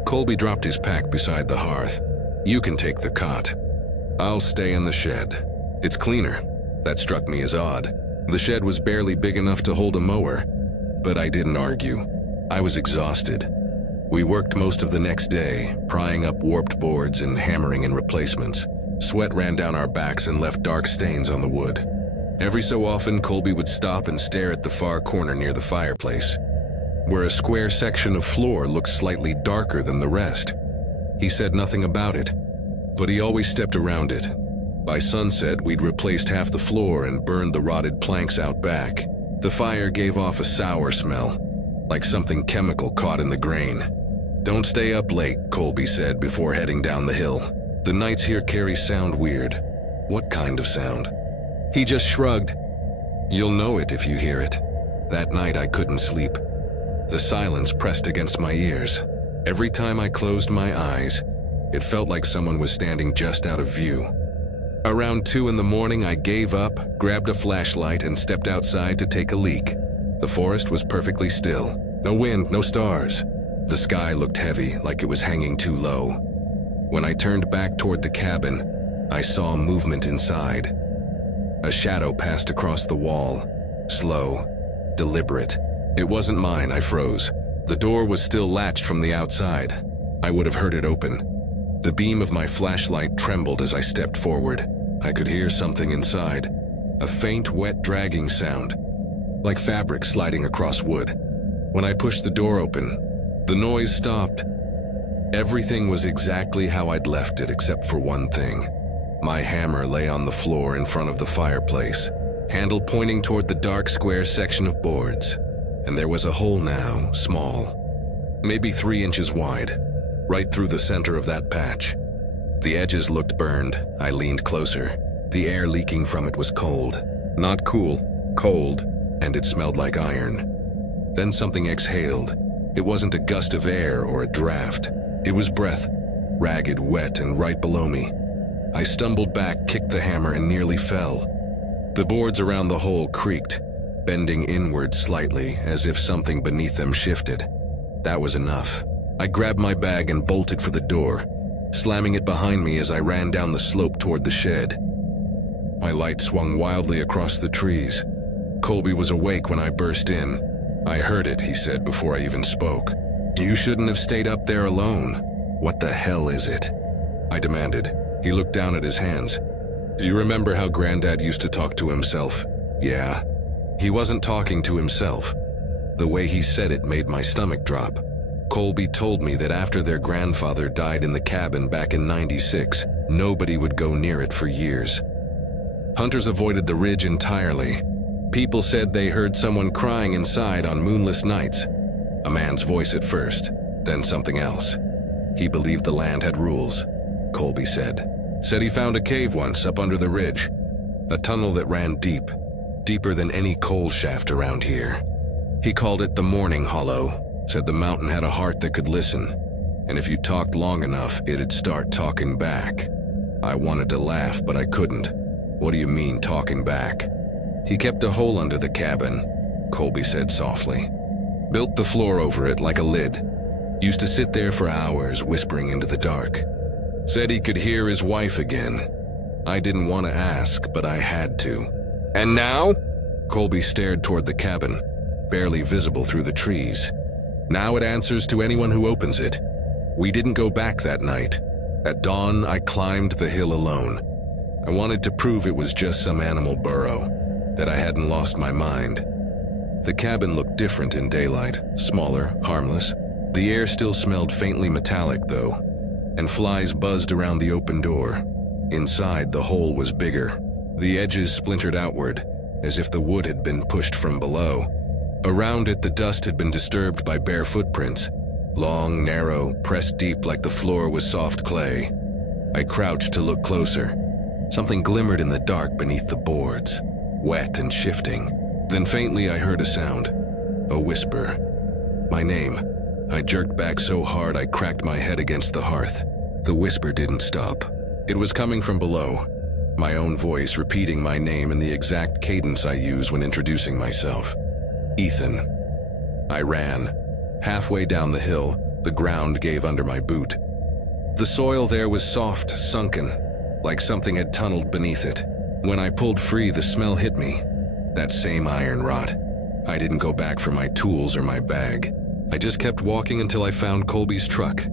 Colby dropped his pack beside the hearth. "You can take the cot. I'll stay in the shed. It's cleaner." That struck me as odd. The shed was barely big enough to hold a mower, but I didn't argue. I was exhausted. We worked most of the next day, prying up warped boards and hammering in replacements. Sweat ran down our backs and left dark stains on the wood. Every so often, Colby would stop and stare at the far corner near the fireplace, where a square section of floor looked slightly darker than the rest. He said nothing about it, but he always stepped around it. By sunset, we'd replaced half the floor and burned the rotted planks out back. The fire gave off a sour smell, like something chemical caught in the grain. "Don't stay up late," Colby said before heading down the hill. "The nights here carry sound weird." "What kind of sound?" He just shrugged. "You'll know it if you hear it." That night I couldn't sleep. The silence pressed against my ears. Every time I closed my eyes, it felt like someone was standing just out of view. Around 2 in the morning, I gave up, grabbed a flashlight, and stepped outside to take a leak. The forest was perfectly still. No wind, no stars. The sky looked heavy, like it was hanging too low. When I turned back toward the cabin, I saw movement inside. A shadow passed across the wall. Slow, deliberate. It wasn't mine, I froze. The door was still latched from the outside. I would have heard it open. The beam of my flashlight trembled as I stepped forward. I could hear something inside. A faint, wet dragging sound, like fabric sliding across wood. When I pushed the door open, the noise stopped. Everything was exactly how I'd left it except for one thing. My hammer lay on the floor in front of the fireplace, handle pointing toward the dark square section of boards. And there was a hole now, small, maybe 3 inches wide, right through the center of that patch. The edges looked burned. I leaned closer. The air leaking from it was cold. Not cool, cold, and it smelled like iron. Then something exhaled. It wasn't a gust of air or a draft. It was breath, ragged, wet, and right below me. I stumbled back, kicked the hammer, and nearly fell. The boards around the hole creaked, bending inward slightly, as if something beneath them shifted. That was enough. I grabbed my bag and bolted for the door, slamming it behind me as I ran down the slope toward the shed. My light swung wildly across the trees. Colby was awake when I burst in. I heard it, he said before I even spoke. You shouldn't have stayed up there alone. What the hell is it? I demanded. He looked down at his hands. Do you remember how Granddad used to talk to himself? Yeah. He wasn't talking to himself. The way he said it made my stomach drop. Colby told me that after their grandfather died in the cabin back in '96, nobody would go near it for years. Hunters avoided the ridge entirely. People said they heard someone crying inside on moonless nights. A man's voice at first, then something else. He believed the land had rules, Colby said. Said he found a cave once up under the ridge. A tunnel that ran deep, deeper than any coal shaft around here. He called it the Morning Hollow. Said the mountain had a heart that could listen, and if you talked long enough, it'd start talking back. I wanted to laugh, but I couldn't. What do you mean, talking back? He kept a hole under the cabin, Colby said softly. Built the floor over it like a lid. Used to sit there for hours, whispering into the dark. Said he could hear his wife again. I didn't want to ask, but I had to. And now? Colby stared toward the cabin, barely visible through the trees. Now it answers to anyone who opens it. We didn't go back that night. At dawn, I climbed the hill alone. I wanted to prove it was just some animal burrow, that I hadn't lost my mind. The cabin looked different in daylight, smaller, harmless. The air still smelled faintly metallic, though, and flies buzzed around the open door. Inside, the hole was bigger. The edges splintered outward, as if the wood had been pushed from below. Around it, the dust had been disturbed by bare footprints. Long, narrow, pressed deep like the floor was soft clay. I crouched to look closer. Something glimmered in the dark beneath the boards, wet and shifting. Then faintly I heard a sound, a whisper. My name. I jerked back so hard I cracked my head against the hearth. The whisper didn't stop. It was coming from below, my own voice repeating my name in the exact cadence I use when introducing myself. Ethan. I ran. Halfway down the hill, the ground gave under my boot. The soil there was soft, sunken, like something had tunneled beneath it. When I pulled free, the smell hit me. That same iron rot. I didn't go back for my tools or my bag. I just kept walking until I found Colby's truck.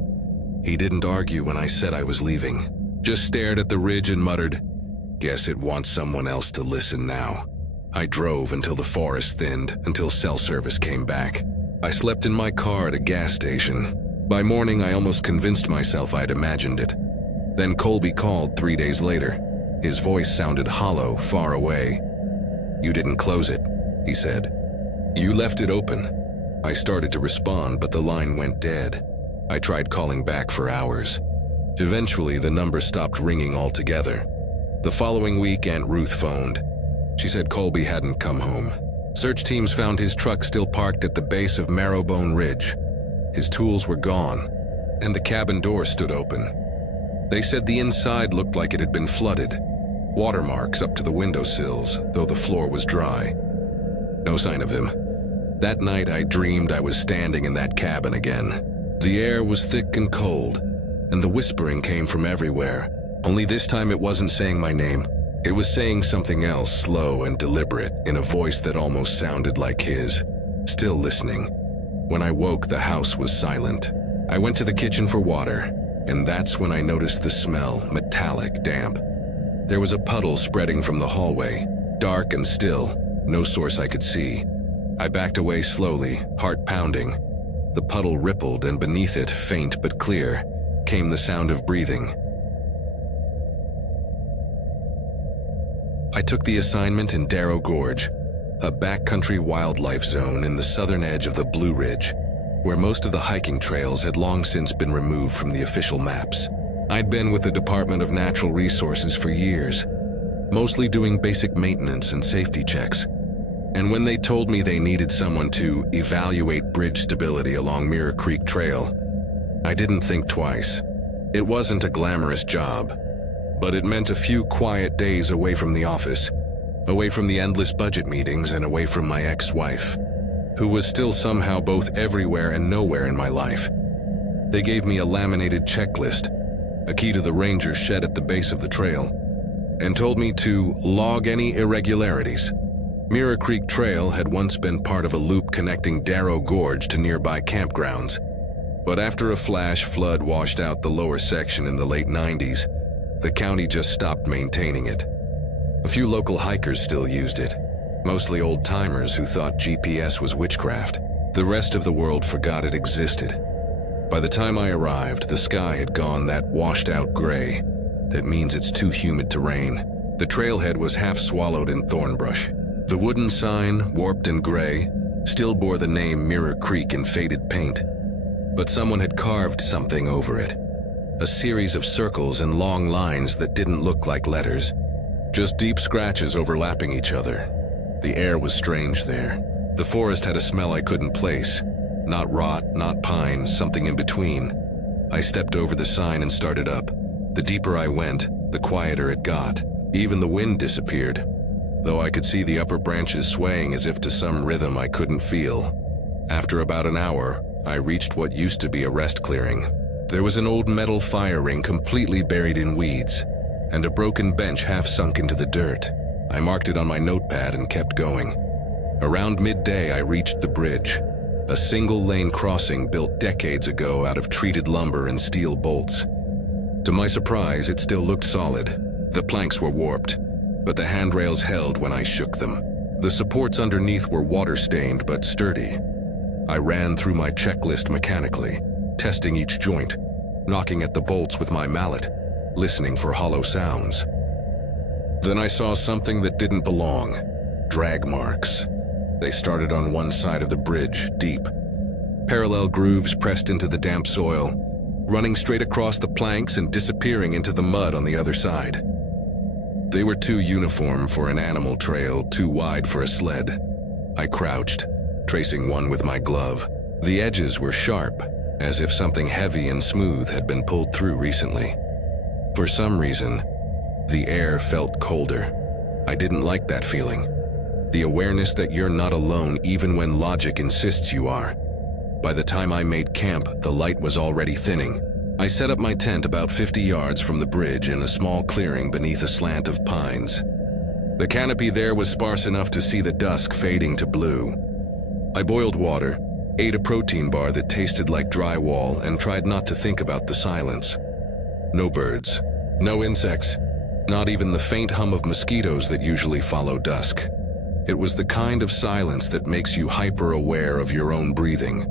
He didn't argue when I said I was leaving. Just stared at the ridge and muttered, "Guess it wants someone else to listen now." I drove until the forest thinned, until cell service came back. I slept in my car at a gas station. By morning, I almost convinced myself I'd imagined it. Then Colby called 3 days later. His voice sounded hollow, far away. "You didn't close it," he said. "You left it open." I started to respond, but the line went dead. I tried calling back for hours. Eventually, the number stopped ringing altogether. The following week, Aunt Ruth phoned. She said Colby hadn't come home. Search teams found his truck still parked at the base of Marrowbone Ridge. His tools were gone, and the cabin door stood open. They said the inside looked like it had been flooded. Watermarks up to the windowsills, though the floor was dry. No sign of him. That night I dreamed I was standing in that cabin again. The air was thick and cold, and the whispering came from everywhere. Only this time it wasn't saying my name. It was saying something else, slow and deliberate, in a voice that almost sounded like his. Still listening. When I woke, the house was silent. I went to the kitchen for water, and that's when I noticed the smell, metallic, damp. There was a puddle spreading from the hallway, dark and still, no source I could see. I backed away slowly, heart pounding. The puddle rippled, and beneath it, faint but clear, came the sound of breathing. I took the assignment in Darrow Gorge, a backcountry wildlife zone in the southern edge of the Blue Ridge, where most of the hiking trails had long since been removed from the official maps. I'd been with the Department of Natural Resources for years, mostly doing basic maintenance and safety checks. And when they told me they needed someone to evaluate bridge stability along Mirror Creek Trail, I didn't think twice. It wasn't a glamorous job, but it meant a few quiet days away from the office, away from the endless budget meetings, and away from my ex-wife, who was still somehow both everywhere and nowhere in my life. They gave me a laminated checklist, a key to the ranger shed at the base of the trail, and told me to log any irregularities. Mirror Creek Trail had once been part of a loop connecting Darrow Gorge to nearby campgrounds, but after a flash flood washed out the lower section in the late 90s, the county just stopped maintaining it. A few local hikers still used it, mostly old-timers who thought GPS was witchcraft. The rest of the world forgot it existed. By the time I arrived, the sky had gone that washed-out gray. That means it's too humid to rain. The trailhead was half swallowed in thorn brush. The wooden sign, warped and gray, still bore the name Mirror Creek in faded paint, but someone had carved something over it. A series of circles and long lines that didn't look like letters, just deep scratches overlapping each other. The air was strange there. The forest had a smell I couldn't place. Not rot, not pine, something in between. I stepped over the sign and started up. The deeper I went, the quieter it got. Even the wind disappeared, though I could see the upper branches swaying as if to some rhythm I couldn't feel. After about an hour, I reached what used to be a rest clearing. There was an old metal fire ring completely buried in weeds, and a broken bench half sunk into the dirt. I marked it on my notepad and kept going. Around midday, I reached the bridge, a single-lane crossing built decades ago out of treated lumber and steel bolts. To my surprise, it still looked solid. The planks were warped, but the handrails held when I shook them. The supports underneath were water-stained but sturdy. I ran through my checklist mechanically, testing each joint, knocking at the bolts with my mallet, listening for hollow sounds. Then I saw something that didn't belong. Drag marks. They started on one side of the bridge, deep. Parallel grooves pressed into the damp soil, running straight across the planks and disappearing into the mud on the other side. They were too uniform for an animal trail, too wide for a sled. I crouched, tracing one with my glove. The edges were sharp, as if something heavy and smooth had been pulled through recently. For some reason, the air felt colder. I didn't like that feeling. The awareness that you're not alone even when logic insists you are. By the time I made camp, the light was already thinning. I set up my tent about 50 yards from the bridge in a small clearing beneath a slant of pines. The canopy there was sparse enough to see the dusk fading to blue. I boiled water, ate a protein bar that tasted like drywall, and tried not to think about the silence. No birds, no insects, not even the faint hum of mosquitoes that usually follow dusk. It was the kind of silence that makes you hyper-aware of your own breathing.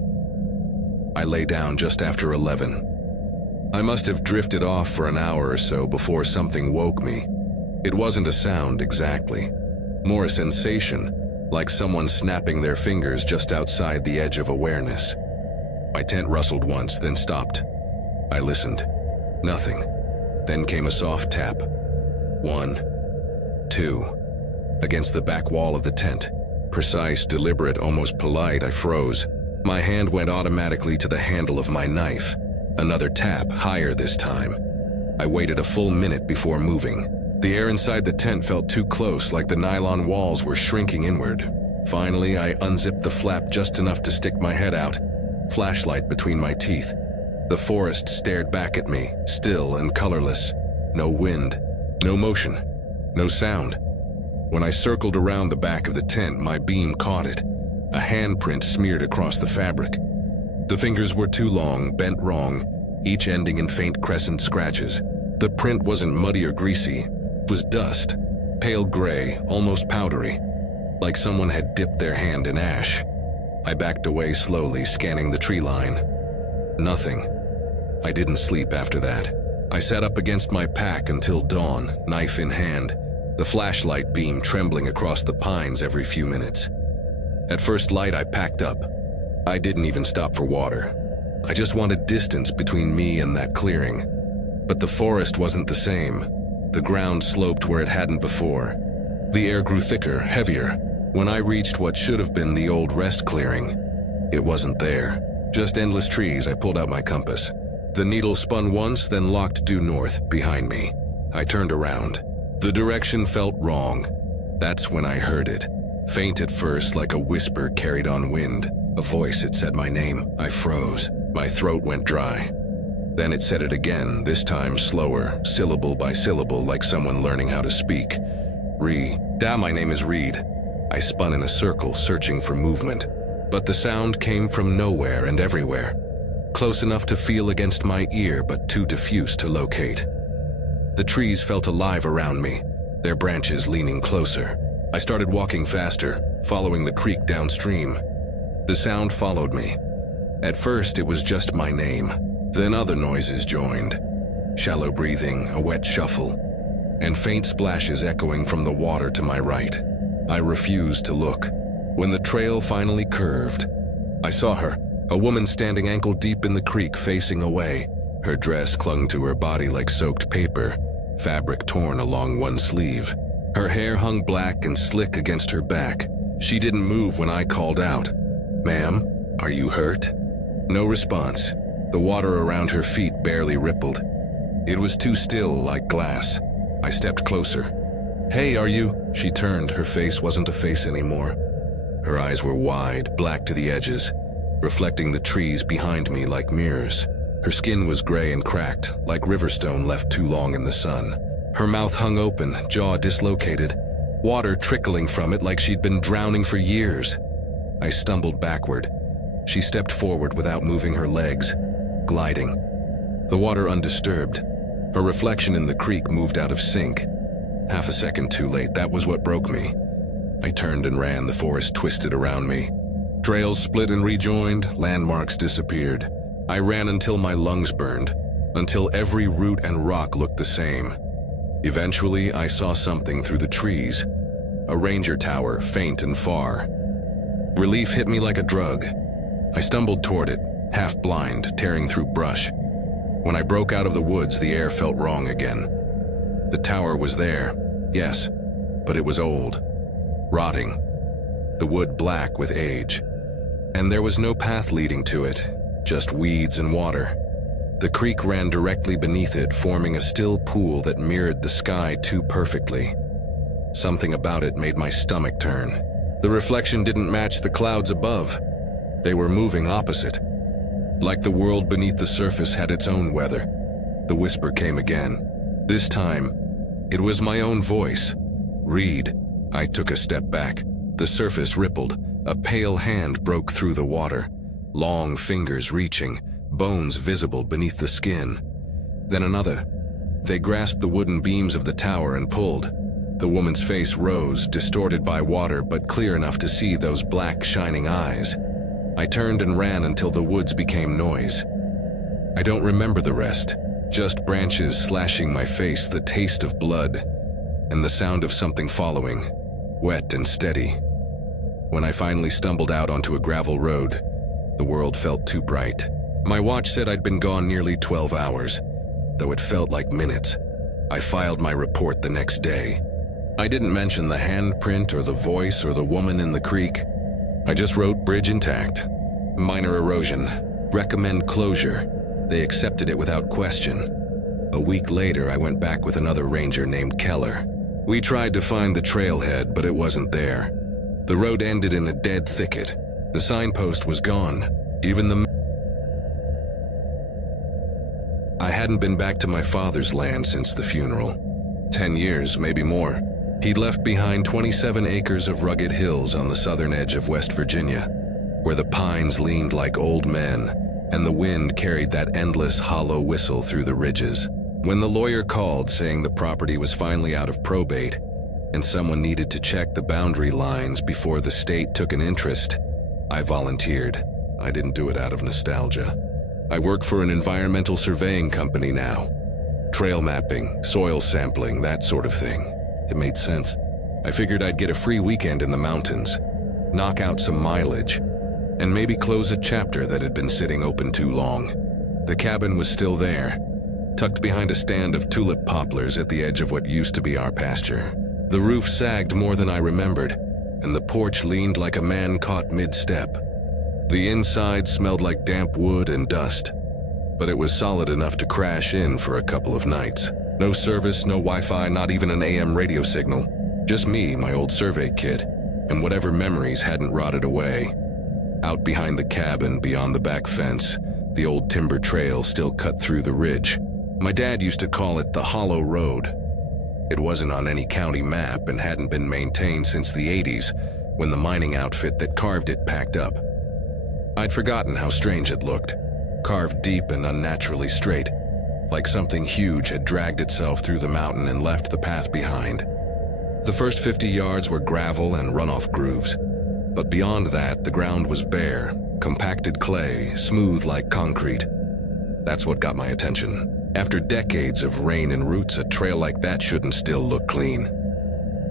I lay down just after 11. I must have drifted off for an hour or so before something woke me. It wasn't a sound exactly, more a sensation, like someone snapping their fingers just outside the edge of awareness. My tent rustled once, then stopped. I listened. Nothing. Then came a soft tap. 1, 2. Against the back wall of the tent. Precise, deliberate, almost polite, I froze. My hand went automatically to the handle of my knife. Another tap, higher this time. I waited a full minute before moving. The air inside the tent felt too close, like the nylon walls were shrinking inward. Finally, I unzipped the flap just enough to stick my head out, flashlight between my teeth. The forest stared back at me, still and colorless. No wind, no motion, no sound. When I circled around the back of the tent, my beam caught it, a handprint smeared across the fabric. The fingers were too long, bent wrong, each ending in faint crescent scratches. The print wasn't muddy or greasy. It was dust, pale gray, almost powdery, like someone had dipped their hand in ash. I backed away slowly, scanning the tree line. Nothing. I didn't sleep after that. I sat up against my pack until dawn, knife in hand, the flashlight beam trembling across the pines every few minutes. At first light, I packed up. I didn't even stop for water. I just wanted distance between me and that clearing. But the forest wasn't the same. The ground sloped where it hadn't before. The air grew thicker, heavier. When I reached what should have been the old rest clearing, it wasn't there. Just endless trees. I pulled out my compass. The needle spun once, then locked due north, behind me. I turned around. The direction felt wrong. That's when I heard it. Faint at first, like a whisper carried on wind. A voice had said my name. I froze. My throat went dry. Then it said it again, this time slower, syllable by syllable, like someone learning how to speak. My name is Reed. I spun in a circle, searching for movement. But the sound came from nowhere and everywhere. Close enough to feel against my ear, but too diffuse to locate. The trees felt alive around me, their branches leaning closer. I started walking faster, following the creek downstream. The sound followed me. At first, it was just my name. Then other noises joined. Shallow breathing, a wet shuffle, and faint splashes echoing from the water to my right. I refused to look. When the trail finally curved, I saw her, a woman standing ankle-deep in the creek facing away. Her dress clung to her body like soaked paper, fabric torn along one sleeve. Her hair hung black and slick against her back. She didn't move when I called out, "Ma'am, are you hurt?" No response. The water around her feet barely rippled. It was too still, like glass. I stepped closer. "Hey, are you?" She turned. Her face wasn't a face anymore. Her eyes were wide, black to the edges, reflecting the trees behind me like mirrors. Her skin was gray and cracked, like riverstone left too long in the sun. Her mouth hung open, jaw dislocated, water trickling from it like she'd been drowning for years. I stumbled backward. She stepped forward without moving her legs, gliding. The water undisturbed. Her reflection in the creek moved out of sync. Half a second too late, that was what broke me. I turned and ran, the forest twisted around me. Trails split and rejoined, landmarks disappeared. I ran until my lungs burned, until every root and rock looked the same. Eventually, I saw something through the trees. A ranger tower, faint and far. Relief hit me like a drug. I stumbled toward it, half blind, tearing through brush. When I broke out of the woods, the air felt wrong again. The tower was there, yes, but it was old, rotting, the wood black with age. And there was no path leading to it, just weeds and water. The creek ran directly beneath it, forming a still pool that mirrored the sky too perfectly. Something about it made my stomach turn. The reflection didn't match the clouds above. They were moving opposite. Like the world beneath the surface had its own weather. The whisper came again. This time, it was my own voice. "Reed." I took a step back. The surface rippled. A pale hand broke through the water. Long fingers reaching, bones visible beneath the skin. Then another. They grasped the wooden beams of the tower and pulled. The woman's face rose, distorted by water, but clear enough to see those black, shining eyes. I turned and ran until the woods became noise. I don't remember the rest. Just branches slashing my face, the taste of blood, and the sound of something following, wet and steady. When I finally stumbled out onto a gravel road, the world felt too bright. My watch said I'd been gone nearly 12 hours, though it felt like minutes. I filed my report the next day. I didn't mention the handprint or the voice or the woman in the creek. I just wrote bridge intact, minor erosion, recommend closure. They accepted it without question. A week later, I went back with another ranger named Keller. We tried to find the trailhead, but it wasn't there. The road ended in a dead thicket. The signpost was gone. Even the... I hadn't been back to my father's land since the funeral. 10 years, maybe more. He'd left behind 27 acres of rugged hills on the southern edge of West Virginia, where the pines leaned like old men, and the wind carried that endless hollow whistle through the ridges. When the lawyer called saying the property was finally out of probate, and someone needed to check the boundary lines before the state took an interest, I volunteered. I didn't do it out of nostalgia. I work for an environmental surveying company now. Trail mapping, soil sampling, that sort of thing. It made sense. I figured I'd get a free weekend in the mountains, knock out some mileage, and maybe close a chapter that had been sitting open too long. The cabin was still there, tucked behind a stand of tulip poplars at the edge of what used to be our pasture. The roof sagged more than I remembered, and the porch leaned like a man caught mid-step. The inside smelled like damp wood and dust, but it was solid enough to crash in for a couple of nights. No service, no Wi-Fi, not even an AM radio signal. Just me, my old survey kit, and whatever memories hadn't rotted away. Out behind the cabin, beyond the back fence, the old timber trail still cut through the ridge. My dad used to call it the Hollow Road. It wasn't on any county map and hadn't been maintained since the 80s, when the mining outfit that carved it packed up. I'd forgotten how strange it looked, carved deep and unnaturally straight, like something huge had dragged itself through the mountain and left the path behind. The first 50 yards were gravel and runoff grooves, but beyond that, the ground was bare, compacted clay, smooth like concrete. That's what got my attention. After decades of rain and roots, a trail like that shouldn't still look clean.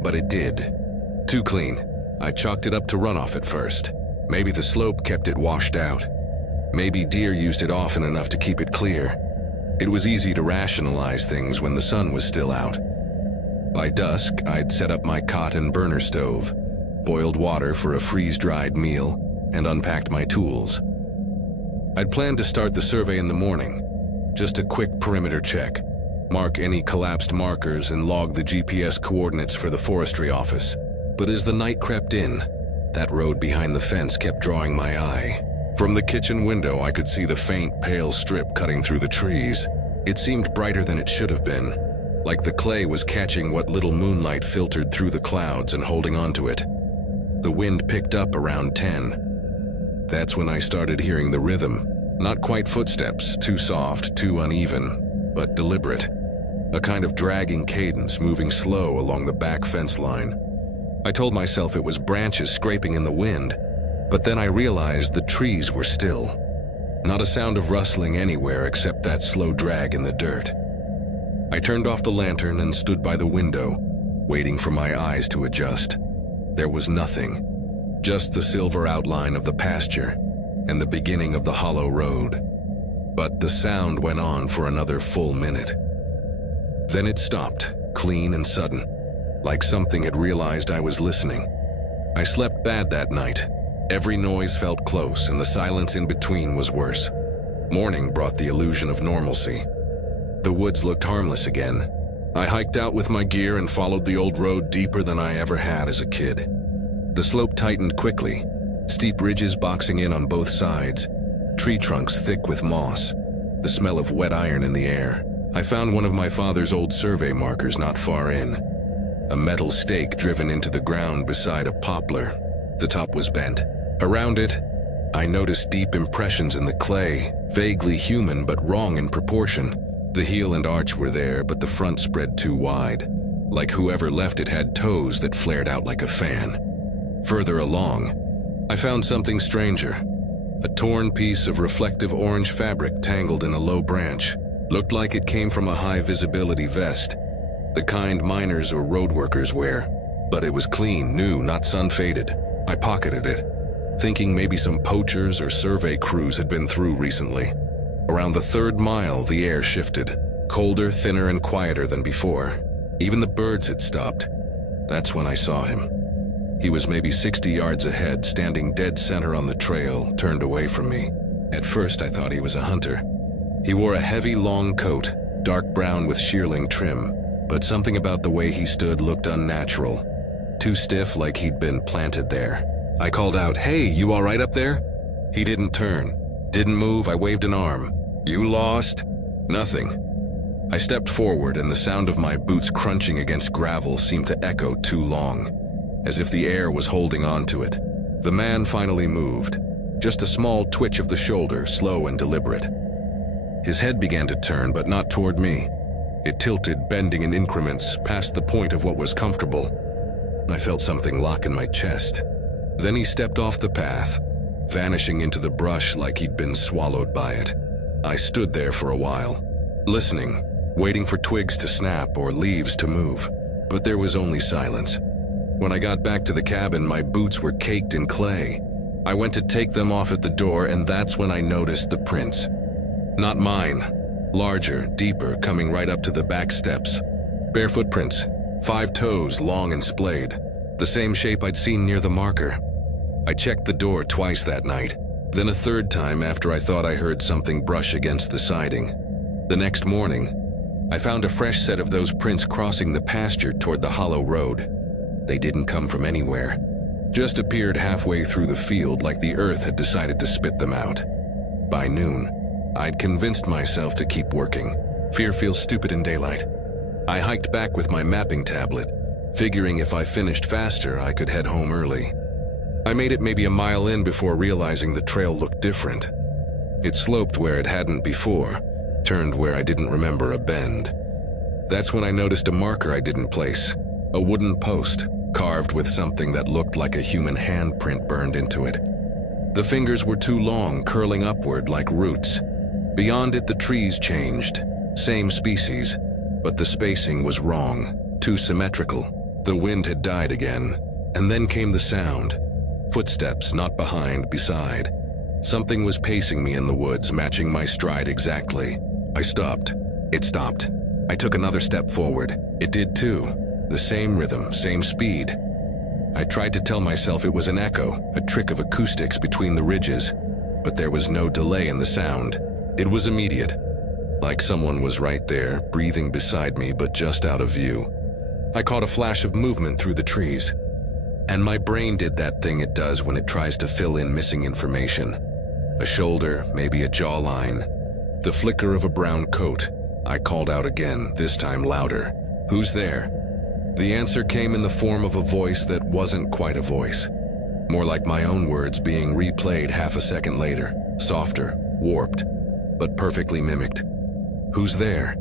But it did. Too clean. I chalked it up to runoff at first. Maybe the slope kept it washed out. Maybe deer used it often enough to keep it clear. It was easy to rationalize things when the sun was still out. By dusk, I'd set up my cot and burner stove, boiled water for a freeze-dried meal, and unpacked my tools. I'd planned to start the survey in the morning, just a quick perimeter check, mark any collapsed markers and log the GPS coordinates for the forestry office. But as the night crept in, that road behind the fence kept drawing my eye. From the kitchen window, I could see the faint, pale strip cutting through the trees. It seemed brighter than it should have been, like the clay was catching what little moonlight filtered through the clouds and holding onto it. The wind picked up around 10. That's when I started hearing the rhythm. Not quite footsteps, too soft, too uneven, but deliberate. A kind of dragging cadence moving slow along the back fence line. I told myself it was branches scraping in the wind, but then I realized the trees were still. Not a sound of rustling anywhere except that slow drag in the dirt. I turned off the lantern and stood by the window, waiting for my eyes to adjust. There was nothing, just the silver outline of the pasture and the beginning of the hollow road. But the sound went on for another full minute. Then it stopped, clean and sudden, like something had realized I was listening. I slept bad that night. Every noise felt close, and the silence in between was worse. Morning brought the illusion of normalcy. The woods looked harmless again. I hiked out with my gear and followed the old road deeper than I ever had as a kid. The slope tightened quickly, steep ridges boxing in on both sides, tree trunks thick with moss, the smell of wet iron in the air. I found one of my father's old survey markers not far in, a metal stake driven into the ground beside a poplar. The top was bent. Around it, I noticed deep impressions in the clay, vaguely human but wrong in proportion. The heel and arch were there, but the front spread too wide, like whoever left it had toes that flared out like a fan. Further along, I found something stranger. A torn piece of reflective orange fabric tangled in a low branch. Looked like it came from a high-visibility vest, the kind miners or road workers wear. But it was clean, new, not sun-faded. I pocketed it, thinking maybe some poachers or survey crews had been through recently. Around the 3rd mile, the air shifted, colder, thinner, and quieter than before. Even the birds had stopped. That's when I saw him. He was maybe 60 yards ahead, standing dead center on the trail, turned away from me. At first, I thought he was a hunter. He wore a heavy, long coat, dark brown with shearling trim, but something about the way he stood looked unnatural. Too stiff, like he'd been planted there. I called out, "Hey, you all right up there?" He didn't turn, didn't move. I waved an arm. "You lost?" Nothing. I stepped forward, and the sound of my boots crunching against gravel seemed to echo too long, as if the air was holding on to it. The man finally moved. Just a small twitch of the shoulder, slow and deliberate. His head began to turn, but not toward me. It tilted, bending in increments, past the point of what was comfortable. I felt something lock in my chest. Then he stepped off the path, vanishing into the brush like he'd been swallowed by it. I stood there for a while, listening, waiting for twigs to snap or leaves to move, but there was only silence. When I got back to the cabin, my boots were caked in clay. I went to take them off at the door, and that's when I noticed the prints. Not mine. Larger, deeper, coming right up to the back steps. Bare footprints, 5 toes, long and splayed. The same shape I'd seen near the marker. I checked the door twice that night, then a third time after I thought I heard something brush against the siding. The next morning, I found a fresh set of those prints crossing the pasture toward the hollow road. They didn't come from anywhere, just appeared halfway through the field like the earth had decided to spit them out. By noon, I'd convinced myself to keep working. Fear feels stupid in daylight. I hiked back with my mapping tablet, figuring if I finished faster, I could head home early. I made it maybe a mile in before realizing the trail looked different. It sloped where it hadn't before, turned where I didn't remember a bend. That's when I noticed a marker I didn't place, a wooden post, carved with something that looked like a human handprint burned into it. The fingers were too long, curling upward like roots. Beyond it, the trees changed. Same species, but the spacing was wrong, too symmetrical. The wind had died again, and then came the sound. Footsteps, not behind, beside. Something was pacing me in the woods, matching my stride exactly. I stopped. It stopped. I took another step forward. It did too. The same rhythm, same speed. I tried to tell myself it was an echo, a trick of acoustics between the ridges, but there was no delay in the sound. It was immediate, like someone was right there, breathing beside me but just out of view. I caught a flash of movement through the trees, and my brain did that thing it does when it tries to fill in missing information. A shoulder, maybe a jawline. The flicker of a brown coat. I called out again, this time louder. "Who's there?" The answer came in the form of a voice that wasn't quite a voice. More like my own words being replayed half a second later. Softer, warped, but perfectly mimicked. "Who's there?"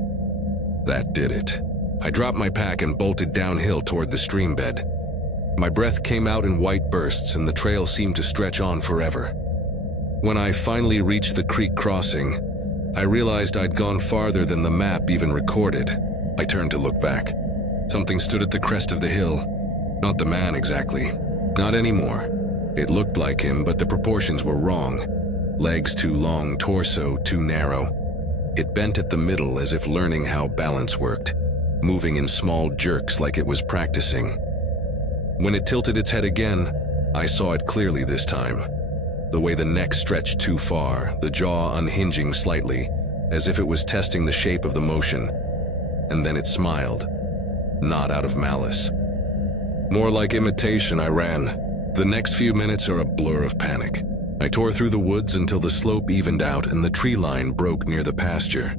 That did it. I dropped my pack and bolted downhill toward the stream bed. My breath came out in white bursts, and the trail seemed to stretch on forever. When I finally reached the creek crossing, I realized I'd gone farther than the map even recorded. I turned to look back. Something stood at the crest of the hill. Not the man exactly. Not anymore. It looked like him, but the proportions were wrong. Legs too long, torso too narrow. It bent at the middle as if learning how balance worked, moving in small jerks like it was practicing. When it tilted its head again, I saw it clearly this time. The way the neck stretched too far, the jaw unhinging slightly, as if it was testing the shape of the motion. And then it smiled. Not out of malice. More like imitation. I ran. The next few minutes are a blur of panic. I tore through the woods until the slope evened out and the tree line broke near the pasture.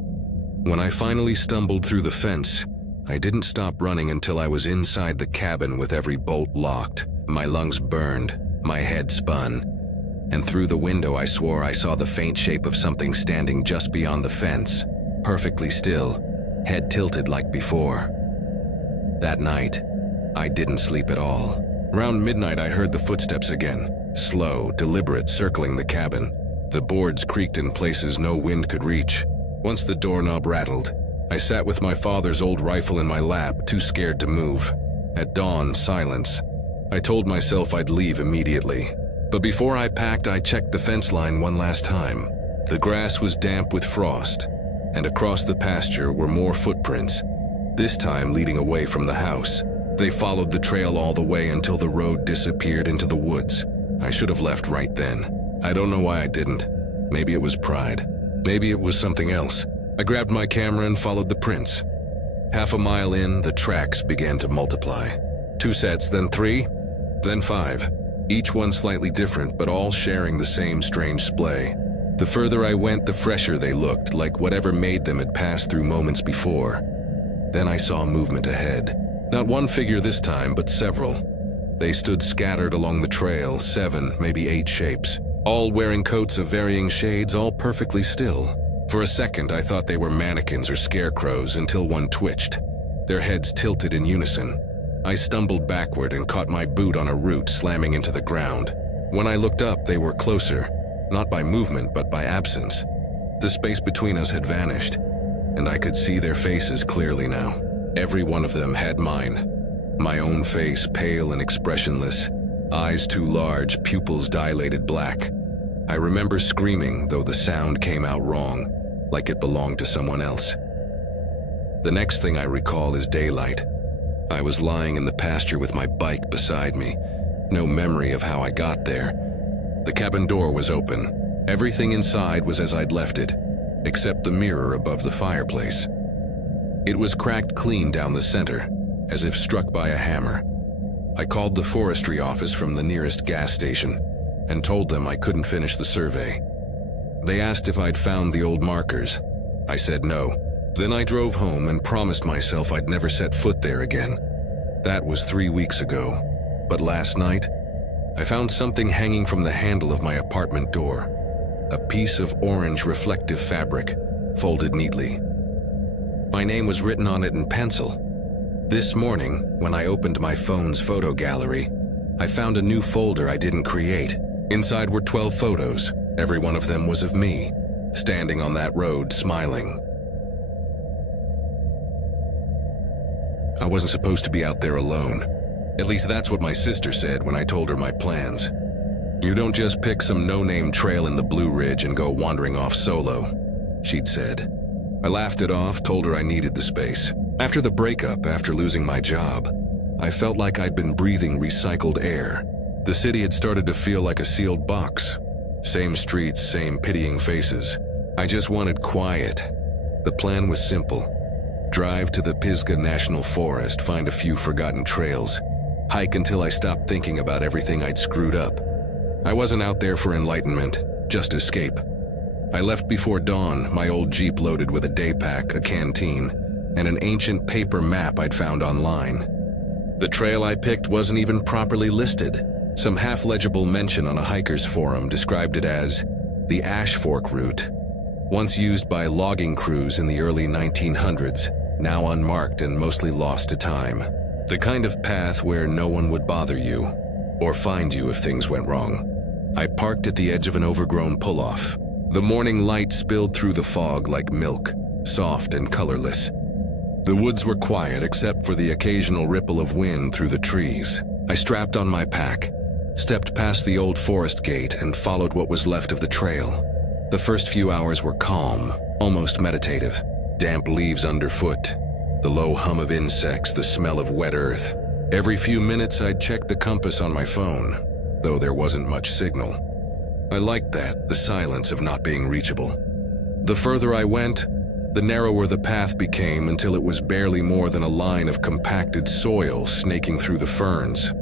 When I finally stumbled through the fence, I didn't stop running until I was inside the cabin with every bolt locked. My lungs burned, my head spun, and through the window I swore I saw the faint shape of something standing just beyond the fence, perfectly still, head tilted like before. That night, I didn't sleep at all. Around midnight I heard the footsteps again, slow, deliberate, circling the cabin. The boards creaked in places no wind could reach. Once the doorknob rattled, I sat with my father's old rifle in my lap, too scared to move. At dawn, silence. I told myself I'd leave immediately. But before I packed, I checked the fence line one last time. The grass was damp with frost, and across the pasture were more footprints, this time leading away from the house. They followed the trail all the way until the road disappeared into the woods. I should have left right then. I don't know why I didn't. Maybe it was pride. Maybe it was something else. I grabbed my camera and followed the prints. Half a mile in, the tracks began to multiply. 2 sets, then 3, then 5. Each one slightly different, but all sharing the same strange splay. The further I went, the fresher they looked, like whatever made them had passed through moments before. Then I saw movement ahead. Not one figure this time, but several. They stood scattered along the trail, 7, maybe 8 shapes, all wearing coats of varying shades, all perfectly still. For a second, I thought they were mannequins or scarecrows until one twitched. Their heads tilted in unison. I stumbled backward and caught my boot on a root, slamming into the ground. When I looked up, they were closer, not by movement, but by absence. The space between us had vanished, and I could see their faces clearly now. Every one of them had mine. My own face, pale and expressionless, eyes too large, pupils dilated black. I remember screaming, though the sound came out wrong, like it belonged to someone else. The next thing I recall is daylight. I was lying in the pasture with my bike beside me. No memory of how I got there. The cabin door was open. Everything inside was as I'd left it, except the mirror above the fireplace. It was cracked clean down the center, as if struck by a hammer. I called the forestry office from the nearest gas station and told them I couldn't finish the survey. They asked if I'd found the old markers. I said no. Then I drove home and promised myself I'd never set foot there again. That was 3 weeks ago. But last night, I found something hanging from the handle of my apartment door. A piece of orange reflective fabric, folded neatly. My name was written on it in pencil. This morning, when I opened my phone's photo gallery, I found a new folder I didn't create. Inside were 12 photos. Every one of them was of me, standing on that road, smiling. I wasn't supposed to be out there alone. At least that's what my sister said when I told her my plans. You don't just pick some no-name trail in the Blue Ridge and go wandering off solo, she'd said. I laughed it off, told her I needed the space. After the breakup, after losing my job, I felt like I'd been breathing recycled air. The city had started to feel like a sealed box. Same streets, same pitying faces. I just wanted quiet. The plan was simple. Drive to the Pisgah National Forest, find a few forgotten trails, hike until I stopped thinking about everything I'd screwed up. I wasn't out there for enlightenment, just escape. I left before dawn, my old Jeep loaded with a day pack, a canteen, and an ancient paper map I'd found online. The trail I picked wasn't even properly listed. Some half-legible mention on a hiker's forum described it as the Ash Fork route, once used by logging crews in the early 1900s, now unmarked and mostly lost to time. The kind of path where no one would bother you, or find you if things went wrong. I parked at the edge of an overgrown pull-off. The morning light spilled through the fog like milk, soft and colorless. The woods were quiet except for the occasional ripple of wind through the trees. I strapped on my pack, stepped past the old forest gate and followed what was left of the trail. The first few hours were calm, almost meditative. Damp leaves underfoot, the low hum of insects, the smell of wet earth. Every few minutes I'd check the compass on my phone, though there wasn't much signal. I liked that, the silence of not being reachable. The further I went, the narrower the path became until it was barely more than a line of compacted soil snaking through the ferns.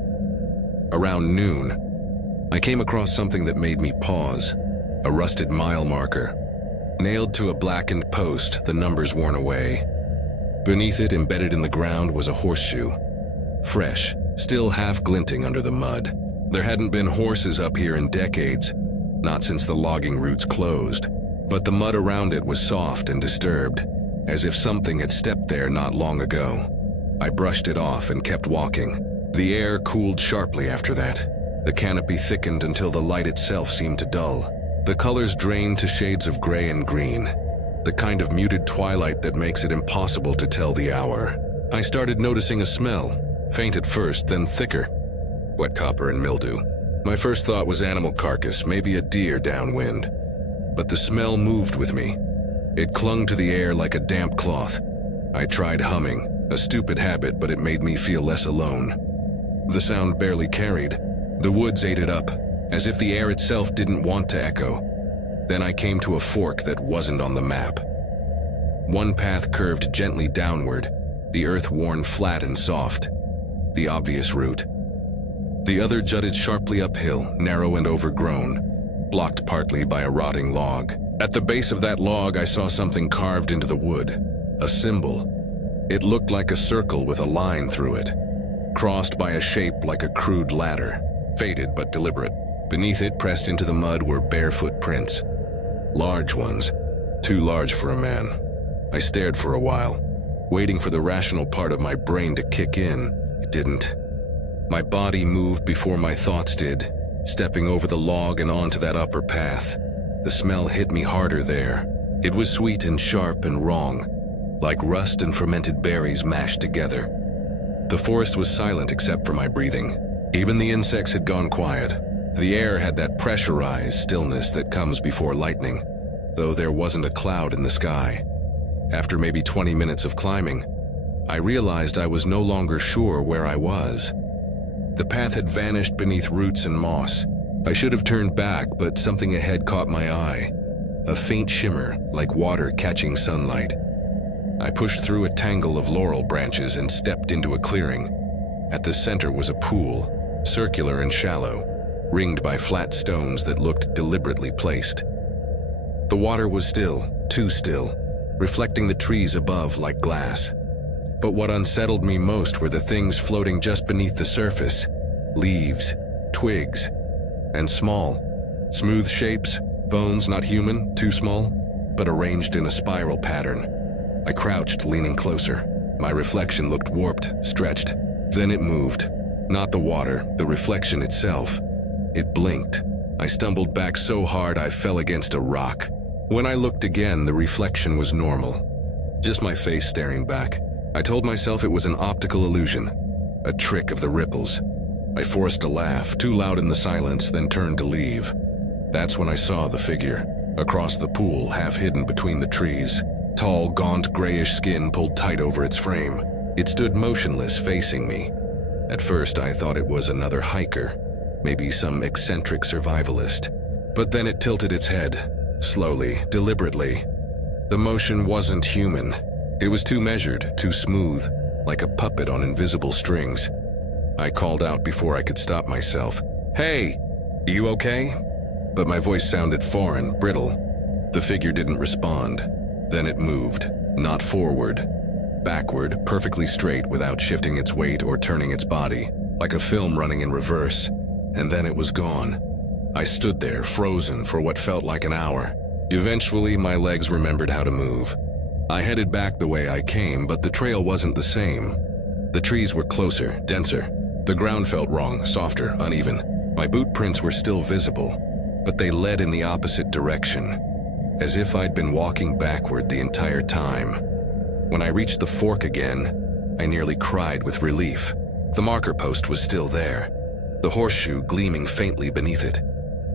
Around noon, I came across something that made me pause, a rusted mile marker. Nailed to a blackened post, the numbers worn away. Beneath it, embedded in the ground, was a horseshoe. Fresh, still half glinting under the mud. There hadn't been horses up here in decades, not since the logging routes closed. But the mud around it was soft and disturbed, as if something had stepped there not long ago. I brushed it off and kept walking. The air cooled sharply after that. The canopy thickened until the light itself seemed to dull. The colors drained to shades of gray and green, the kind of muted twilight that makes it impossible to tell the hour. I started noticing a smell, faint at first, then thicker. Wet copper and mildew. My first thought was animal carcass, maybe a deer downwind. But the smell moved with me. It clung to the air like a damp cloth. I tried humming, a stupid habit, but it made me feel less alone. The sound barely carried. The woods ate it up, as if the air itself didn't want to echo. Then I came to a fork that wasn't on the map. One path curved gently downward, the earth worn flat and soft, the obvious route. The other jutted sharply uphill, narrow and overgrown, blocked partly by a rotting log. At the base of that log, I saw something carved into the wood, a symbol. It looked like a circle with a line through it, crossed by a shape like a crude ladder, faded but deliberate. Beneath it, pressed into the mud, were barefoot prints. Large ones, too large for a man. I stared for a while, waiting for the rational part of my brain to kick in. It didn't. My body moved before my thoughts did, stepping over the log and onto that upper path. The smell hit me harder there. It was sweet and sharp and wrong, like rust and fermented berries mashed together. The forest was silent except for my breathing. Even the insects had gone quiet. The air had that pressurized stillness that comes before lightning, though there wasn't a cloud in the sky. After maybe 20 minutes of climbing, I realized I was no longer sure where I was. The path had vanished beneath roots and moss. I should have turned back, but something ahead caught my eye. A faint shimmer, like water catching sunlight. I pushed through a tangle of laurel branches and stepped into a clearing. At the center was a pool, circular and shallow, ringed by flat stones that looked deliberately placed. The water was still, too still, reflecting the trees above like glass. But what unsettled me most were the things floating just beneath the surface. Leaves, twigs, and small, smooth shapes, bones not human, too small, but arranged in a spiral pattern. I crouched, leaning closer. My reflection looked warped, stretched. Then it moved. Not the water, the reflection itself. It blinked. I stumbled back so hard I fell against a rock. When I looked again, the reflection was normal. Just my face staring back. I told myself it was an optical illusion, a trick of the ripples. I forced a laugh, too loud in the silence, then turned to leave. That's when I saw the figure, across the pool, half hidden between the trees. Tall, gaunt, grayish skin pulled tight over its frame. It stood motionless, facing me. At first, I thought it was another hiker, maybe some eccentric survivalist. But then it tilted its head, slowly, deliberately. The motion wasn't human. It was too measured, too smooth, like a puppet on invisible strings. I called out before I could stop myself. "Hey, you okay?" But my voice sounded foreign, brittle. The figure didn't respond. Then it moved, not forward, backward, perfectly straight without shifting its weight or turning its body, like a film running in reverse. And then it was gone. I stood there, frozen for what felt like an hour. Eventually, my legs remembered how to move. I headed back the way I came, but the trail wasn't the same. The trees were closer, denser. The ground felt wrong, softer, uneven. My boot prints were still visible, but they led in the opposite direction, as if I'd been walking backward the entire time. When I reached the fork again, I nearly cried with relief. The marker post was still there, the horseshoe gleaming faintly beneath it.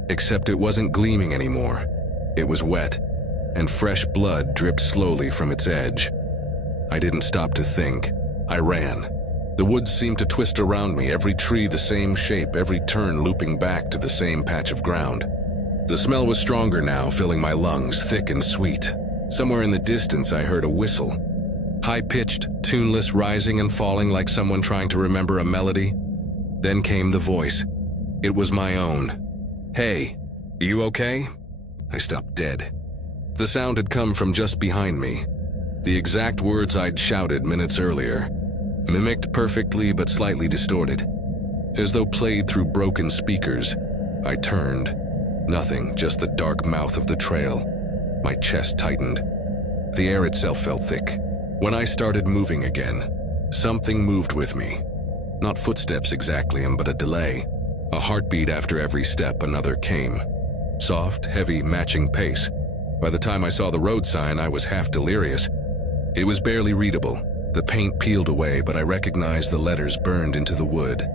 Except it wasn't gleaming anymore. It was wet, and fresh blood dripped slowly from its edge. I didn't stop to think. I ran. The woods seemed to twist around me, every tree the same shape, every turn looping back to the same patch of ground. The smell was stronger now, filling my lungs, thick and sweet. Somewhere in the distance, I heard a whistle. High-pitched, tuneless, rising and falling like someone trying to remember a melody. Then came the voice. It was my own. "Hey, you okay?" I stopped dead. The sound had come from just behind me. The exact words I'd shouted minutes earlier, mimicked perfectly but slightly distorted, as though played through broken speakers. I turned. Nothing, just the dark mouth of the trail. My chest tightened. The air itself felt thick. When I started moving again, something moved with me. Not footsteps exactly, but a delay. A heartbeat after every step, another came. Soft, heavy, matching pace. By the time I saw the road sign, I was half delirious. It was barely readable. The paint peeled away, but I recognized the letters burned into the wood.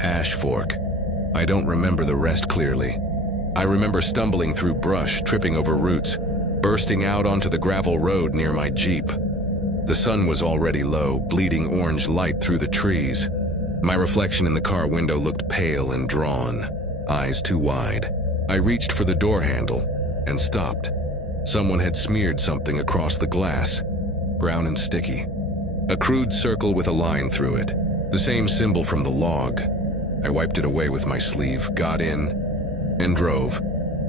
Ash Fork. I don't remember the rest clearly. I remember stumbling through brush, tripping over roots, bursting out onto the gravel road near my Jeep. The sun was already low, bleeding orange light through the trees. My reflection in the car window looked pale and drawn, eyes too wide. I reached for the door handle and stopped. Someone had smeared something across the glass, brown and sticky. A crude circle with a line through it, the same symbol from the log. I wiped it away with my sleeve, got in, and drove.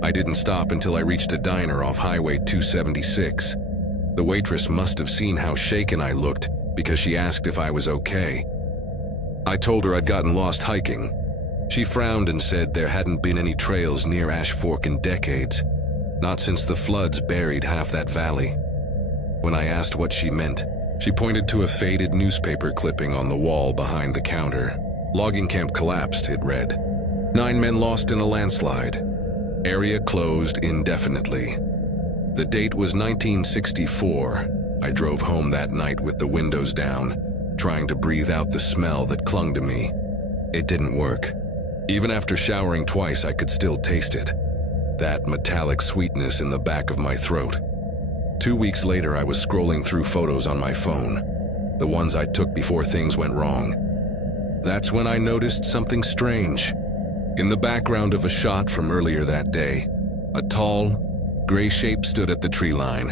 I didn't stop until I reached a diner off Highway 276. The waitress must have seen how shaken I looked because she asked if I was okay. I told her I'd gotten lost hiking. She frowned and said there hadn't been any trails near Ash Fork in decades, not since the floods buried half that valley. When I asked what she meant, she pointed to a faded newspaper clipping on the wall behind the counter. Logging camp collapsed, it read. 9 men lost in a landslide. Area closed indefinitely. The date was 1964. I drove home that night with the windows down, trying to breathe out the smell that clung to me. It didn't work. Even after showering twice, I could still taste it. That metallic sweetness in the back of my throat. 2 weeks later, I was scrolling through photos on my phone, the ones I took before things went wrong. That's when I noticed something strange. In the background of a shot from earlier that day, a tall, gray shape stood at the tree line.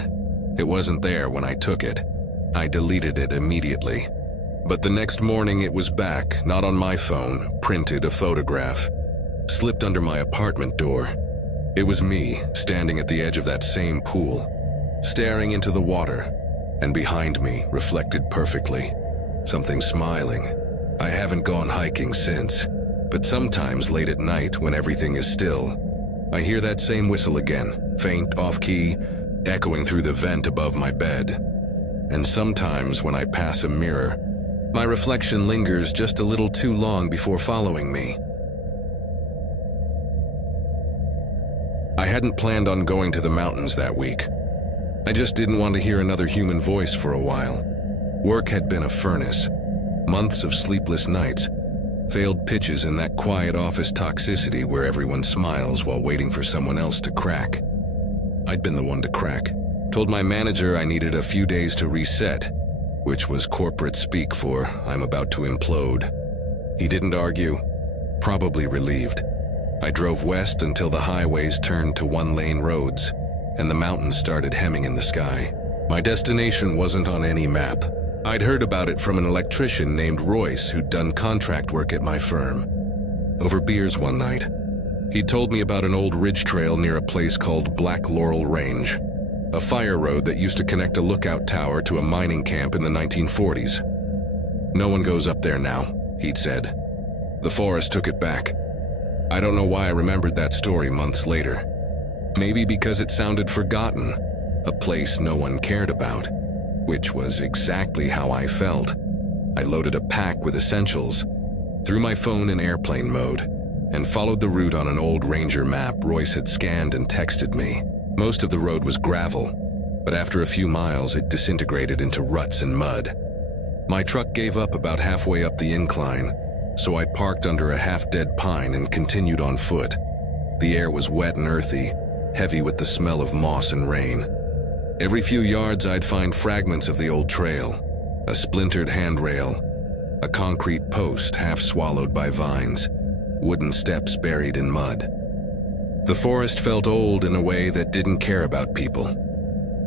It wasn't there when I took it. I deleted it immediately. But the next morning it was back, not on my phone, printed a photograph, slipped under my apartment door. It was me, standing at the edge of that same pool, staring into the water, and behind me, reflected perfectly, something smiling. I haven't gone hiking since, but sometimes late at night when everything is still, I hear that same whistle again, faint, off-key, echoing through the vent above my bed. And sometimes when I pass a mirror, my reflection lingers just a little too long before following me. I hadn't planned on going to the mountains that week. I just didn't want to hear another human voice for a while. Work had been a furnace. Months of sleepless nights, failed pitches in that quiet office toxicity where everyone smiles while waiting for someone else to crack. I'd been the one to crack. Told my manager I needed a few days to reset, which was corporate speak for I'm about to implode. He didn't argue, probably relieved. I drove west until the highways turned to one-lane roads, and the mountains started hemming in the sky. My destination wasn't on any map. I'd heard about it from an electrician named Royce who'd done contract work at my firm. Over beers one night, he told me about an old ridge trail near a place called Black Laurel Range, a fire road that used to connect a lookout tower to a mining camp in the 1940s. No one goes up there now, he'd said. The forest took it back. I don't know why I remembered that story months later. Maybe because it sounded forgotten, a place no one cared about, which was exactly how I felt. I loaded a pack with essentials, threw my phone in airplane mode, and followed the route on an old Ranger map Royce had scanned and texted me. Most of the road was gravel, but after a few miles it disintegrated into ruts and mud. My truck gave up about halfway up the incline, so I parked under a half-dead pine and continued on foot. The air was wet and earthy, heavy with the smell of moss and rain. Every few yards I'd find fragments of the old trail, a splintered handrail, a concrete post half swallowed by vines, wooden steps buried in mud. The forest felt old in a way that didn't care about people.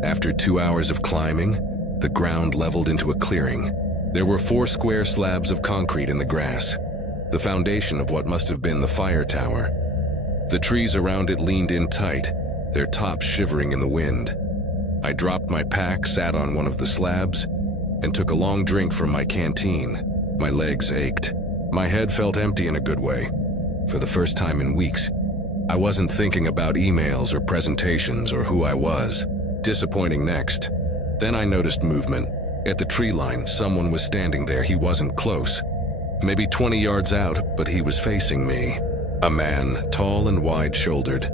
After 2 hours of climbing, the ground leveled into a clearing. There were 4 square slabs of concrete in the grass, the foundation of what must have been the fire tower. The trees around it leaned in tight, their tops shivering in the wind. I dropped my pack, sat on one of the slabs, and took a long drink from my canteen. My legs ached. My head felt empty in a good way. For the first time in weeks, I wasn't thinking about emails or presentations or who I was. Disappointing next. Then I noticed movement. At the tree line, someone was standing there. He wasn't close. Maybe 20 yards out, but he was facing me. A man, tall and wide-shouldered,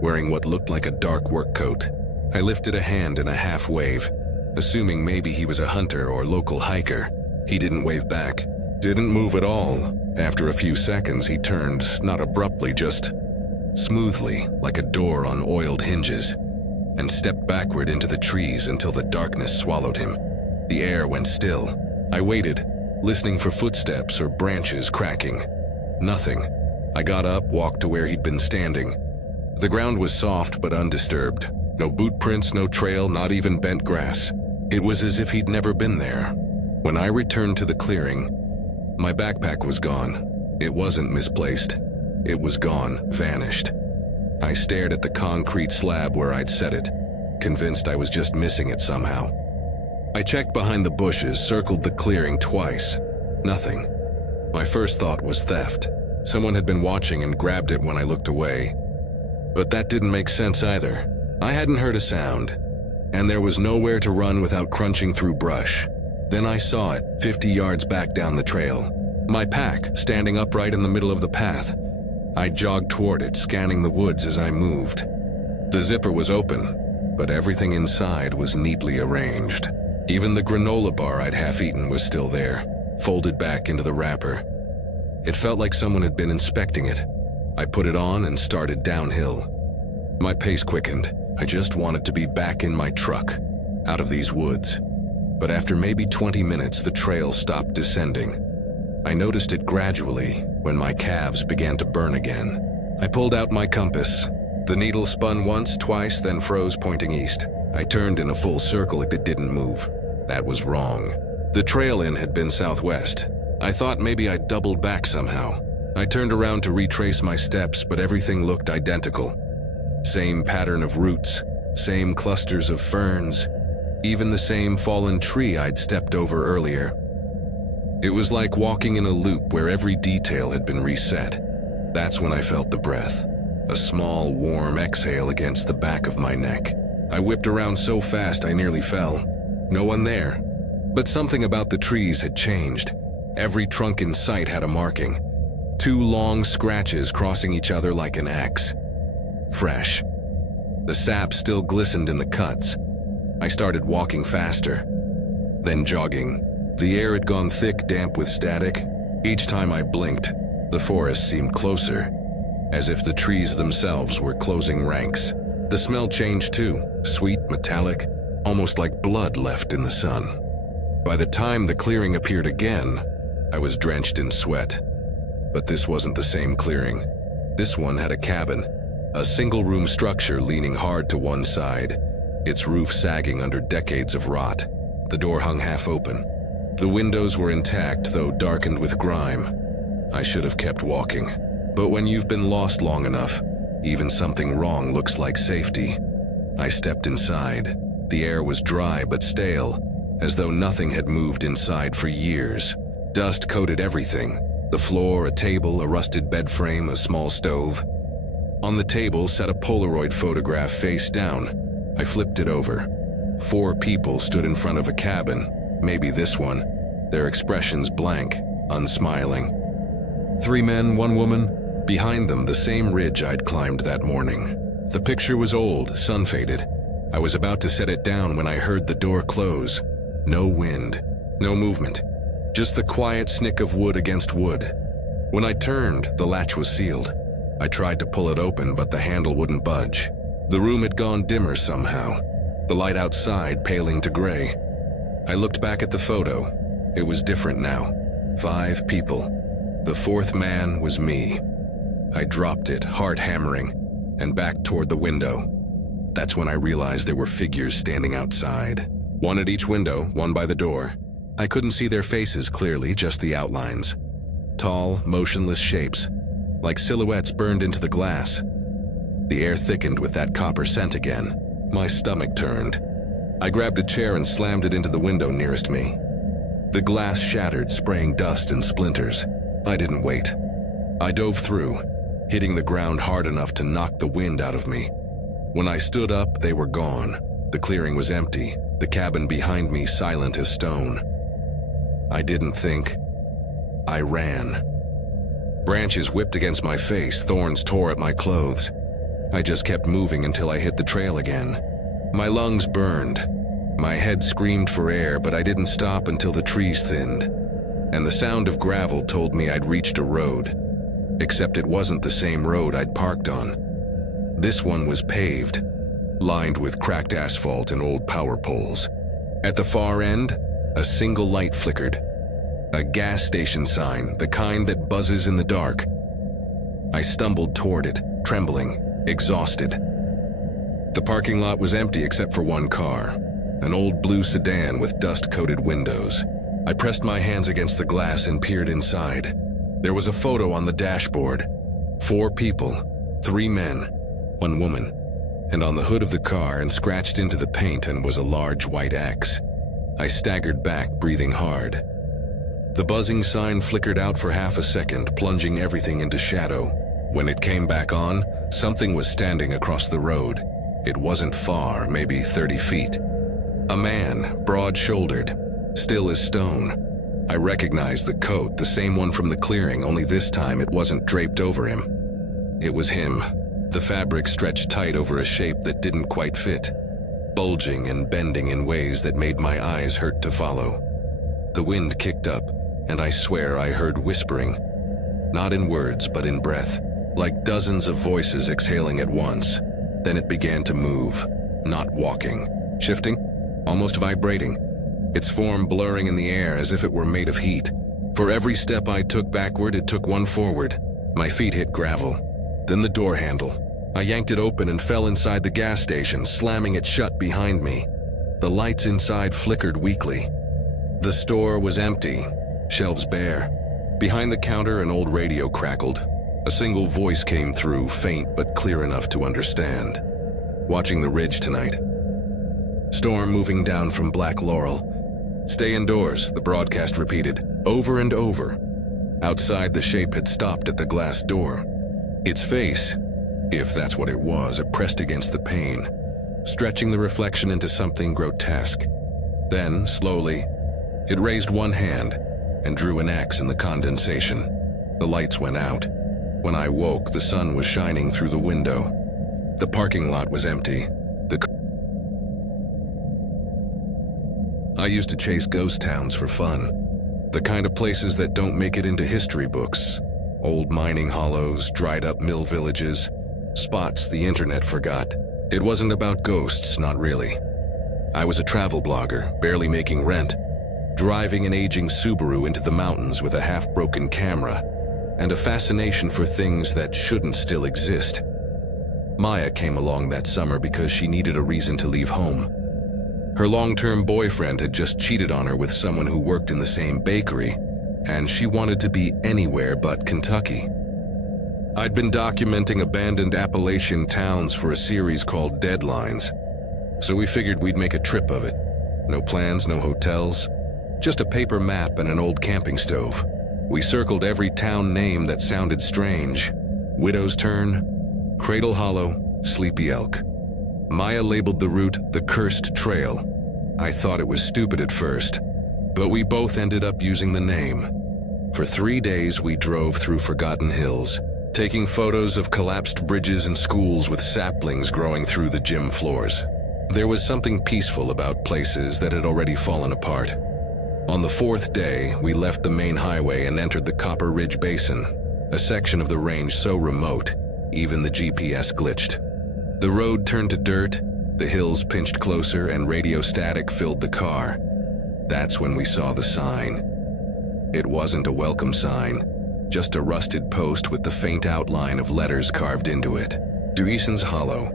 wearing what looked like a dark work coat. I lifted a hand in a half wave, assuming maybe he was a hunter or local hiker. He didn't wave back, didn't move at all. After a few seconds, he turned, not abruptly, just smoothly, like a door on oiled hinges, and stepped backward into the trees until the darkness swallowed him. The air went still. I waited, listening for footsteps or branches cracking. Nothing. I got up, walked to where he'd been standing. The ground was soft but undisturbed. No boot prints, no trail, not even bent grass. It was as if he'd never been there. When I returned to the clearing, my backpack was gone. It wasn't misplaced. It was gone, vanished. I stared at the concrete slab where I'd set it, convinced I was just missing it somehow. I checked behind the bushes, circled the clearing twice. Nothing. My first thought was theft. Someone had been watching and grabbed it when I looked away. But that didn't make sense either. I hadn't heard a sound, and there was nowhere to run without crunching through brush. Then I saw it, 50 yards back down the trail. My pack, standing upright in the middle of the path. I jogged toward it, scanning the woods as I moved. The zipper was open, but everything inside was neatly arranged. Even the granola bar I'd half-eaten was still there, folded back into the wrapper. It felt like someone had been inspecting it. I put it on and started downhill. My pace quickened. I just wanted to be back in my truck, out of these woods. But after maybe 20 minutes, the trail stopped descending. I noticed it gradually when my calves began to burn again. I pulled out my compass. The needle spun once, twice, then froze, pointing east. I turned in a full circle. It didn't move. That was wrong. The trail in had been southwest. I thought maybe I'd doubled back somehow. I turned around to retrace my steps, but everything looked identical. Same pattern of roots, same clusters of ferns, even the same fallen tree I'd stepped over earlier. It was like walking in a loop where every detail had been reset. That's when I felt the breath, a small, warm exhale against the back of my neck. I whipped around so fast I nearly fell. No one there. But something about the trees had changed. Every trunk in sight had a marking. 2 long scratches crossing each other like an axe. Fresh. The sap still glistened in the cuts. I started walking faster, then jogging. The air had gone thick, damp with static. Each time I blinked, the forest seemed closer, as if the trees themselves were closing ranks. The smell changed too, sweet, metallic, almost like blood left in the sun. By the time the clearing appeared again, I was drenched in sweat. But this wasn't the same clearing. This one had a cabin, a single-room structure leaning hard to one side, its roof sagging under decades of rot. The door hung half open. The windows were intact, though darkened with grime. I should have kept walking. But when you've been lost long enough, even something wrong looks like safety. I stepped inside. The air was dry but stale, as though nothing had moved inside for years. Dust coated everything. The floor, a table, a rusted bed frame, a small stove. On the table sat a Polaroid photograph face down. I flipped it over. 4 people stood in front of a cabin, maybe this one, their expressions blank, unsmiling. 3 men, 1 woman. Behind them, the same ridge I'd climbed that morning. The picture was old, sun-faded. I was about to set it down when I heard the door close. No wind, no movement, just the quiet snick of wood against wood. When I turned, the latch was sealed. I tried to pull it open, but the handle wouldn't budge. The room had gone dimmer somehow, the light outside paling to gray. I looked back at the photo. It was different now. 5 people. The 4th man was me. I dropped it, heart hammering, and backed toward the window. That's when I realized there were figures standing outside. 1 at each window, 1 by the door. I couldn't see their faces clearly, just the outlines. Tall, motionless shapes, like silhouettes burned into the glass. The air thickened with that copper scent again. My stomach turned. I grabbed a chair and slammed it into the window nearest me. The glass shattered, spraying dust and splinters. I didn't wait. I dove through, hitting the ground hard enough to knock the wind out of me. When I stood up, they were gone. The clearing was empty, the cabin behind me silent as stone. I didn't think. I ran. Branches whipped against my face, thorns tore at my clothes. I just kept moving until I hit the trail again. My lungs burned. My head screamed for air, but I didn't stop until the trees thinned, and the sound of gravel told me I'd reached a road. Except it wasn't the same road I'd parked on. This one was paved, lined with cracked asphalt and old power poles. At the far end, a single light flickered. A gas station sign, the kind that buzzes in the dark. I stumbled toward it, trembling, exhausted. The parking lot was empty except for 1 car. an old blue sedan with dust-coated windows. I pressed my hands against the glass and peered inside. There was a photo on the dashboard. 4 people, 3 men, 1 woman, and on the hood of the car and scratched into the paint and was a large white X. I staggered back, breathing hard. The buzzing sign flickered out for half a second, plunging everything into shadow. When it came back on, something was standing across the road. It wasn't far, maybe 30 feet. A man, broad-shouldered, still as stone. I recognized the coat, the same one from the clearing, only this time it wasn't draped over him. It was him. The fabric stretched tight over a shape that didn't quite fit, bulging and bending in ways that made my eyes hurt to follow. The wind kicked up, and I swear I heard whispering. Not in words, but in breath, like dozens of voices exhaling at once. Then it began to move, not walking, shifting, almost vibrating, its form blurring in the air as if it were made of heat. For every step I took backward, it took one forward. My feet hit gravel, then the door handle. I yanked it open and fell inside the gas station, slamming it shut behind me. The lights inside flickered weakly. The store was empty, shelves bare. Behind the counter, an old radio crackled. A single voice came through, faint but clear enough to understand. Watching the ridge tonight. Storm moving down from Black Laurel. Stay indoors, the broadcast repeated, over and over. Outside, the shape had stopped at the glass door. Its face, if that's what it was, pressed against the pane, stretching the reflection into something grotesque. Then, slowly, it raised one hand and drew an X in the condensation. The lights went out. When I woke, the sun was shining through the window. The parking lot was empty. I used to chase ghost towns for fun. The kind of places that don't make it into history books. Old mining hollows, dried-up mill villages, spots the internet forgot. It wasn't about ghosts, not really. I was a travel blogger, barely making rent, driving an aging Subaru into the mountains with a half-broken camera, and a fascination for things that shouldn't still exist. Maya came along that summer because she needed a reason to leave home. Her long-term boyfriend had just cheated on her with someone who worked in the same bakery, and she wanted to be anywhere but Kentucky. I'd been documenting abandoned Appalachian towns for a series called Deadlines, so we figured we'd make a trip of it. No plans, no hotels, just a paper map and an old camping stove. We circled every town name that sounded strange. Widow's Turn, Cradle Hollow, Sleepy Elk. Maya labeled the route the Cursed Trail. I thought it was stupid at first, but we both ended up using the name. For 3 days we drove through forgotten hills, taking photos of collapsed bridges and schools with saplings growing through the gym floors. There was something peaceful about places that had already fallen apart. On the 4th day, we left the main highway and entered the Copper Ridge Basin, a section of the range so remote, even the GPS glitched. The road turned to dirt, the hills pinched closer, and radio static filled the car. That's when we saw the sign. It wasn't a welcome sign, just a rusted post with the faint outline of letters carved into it. Duison's Hollow.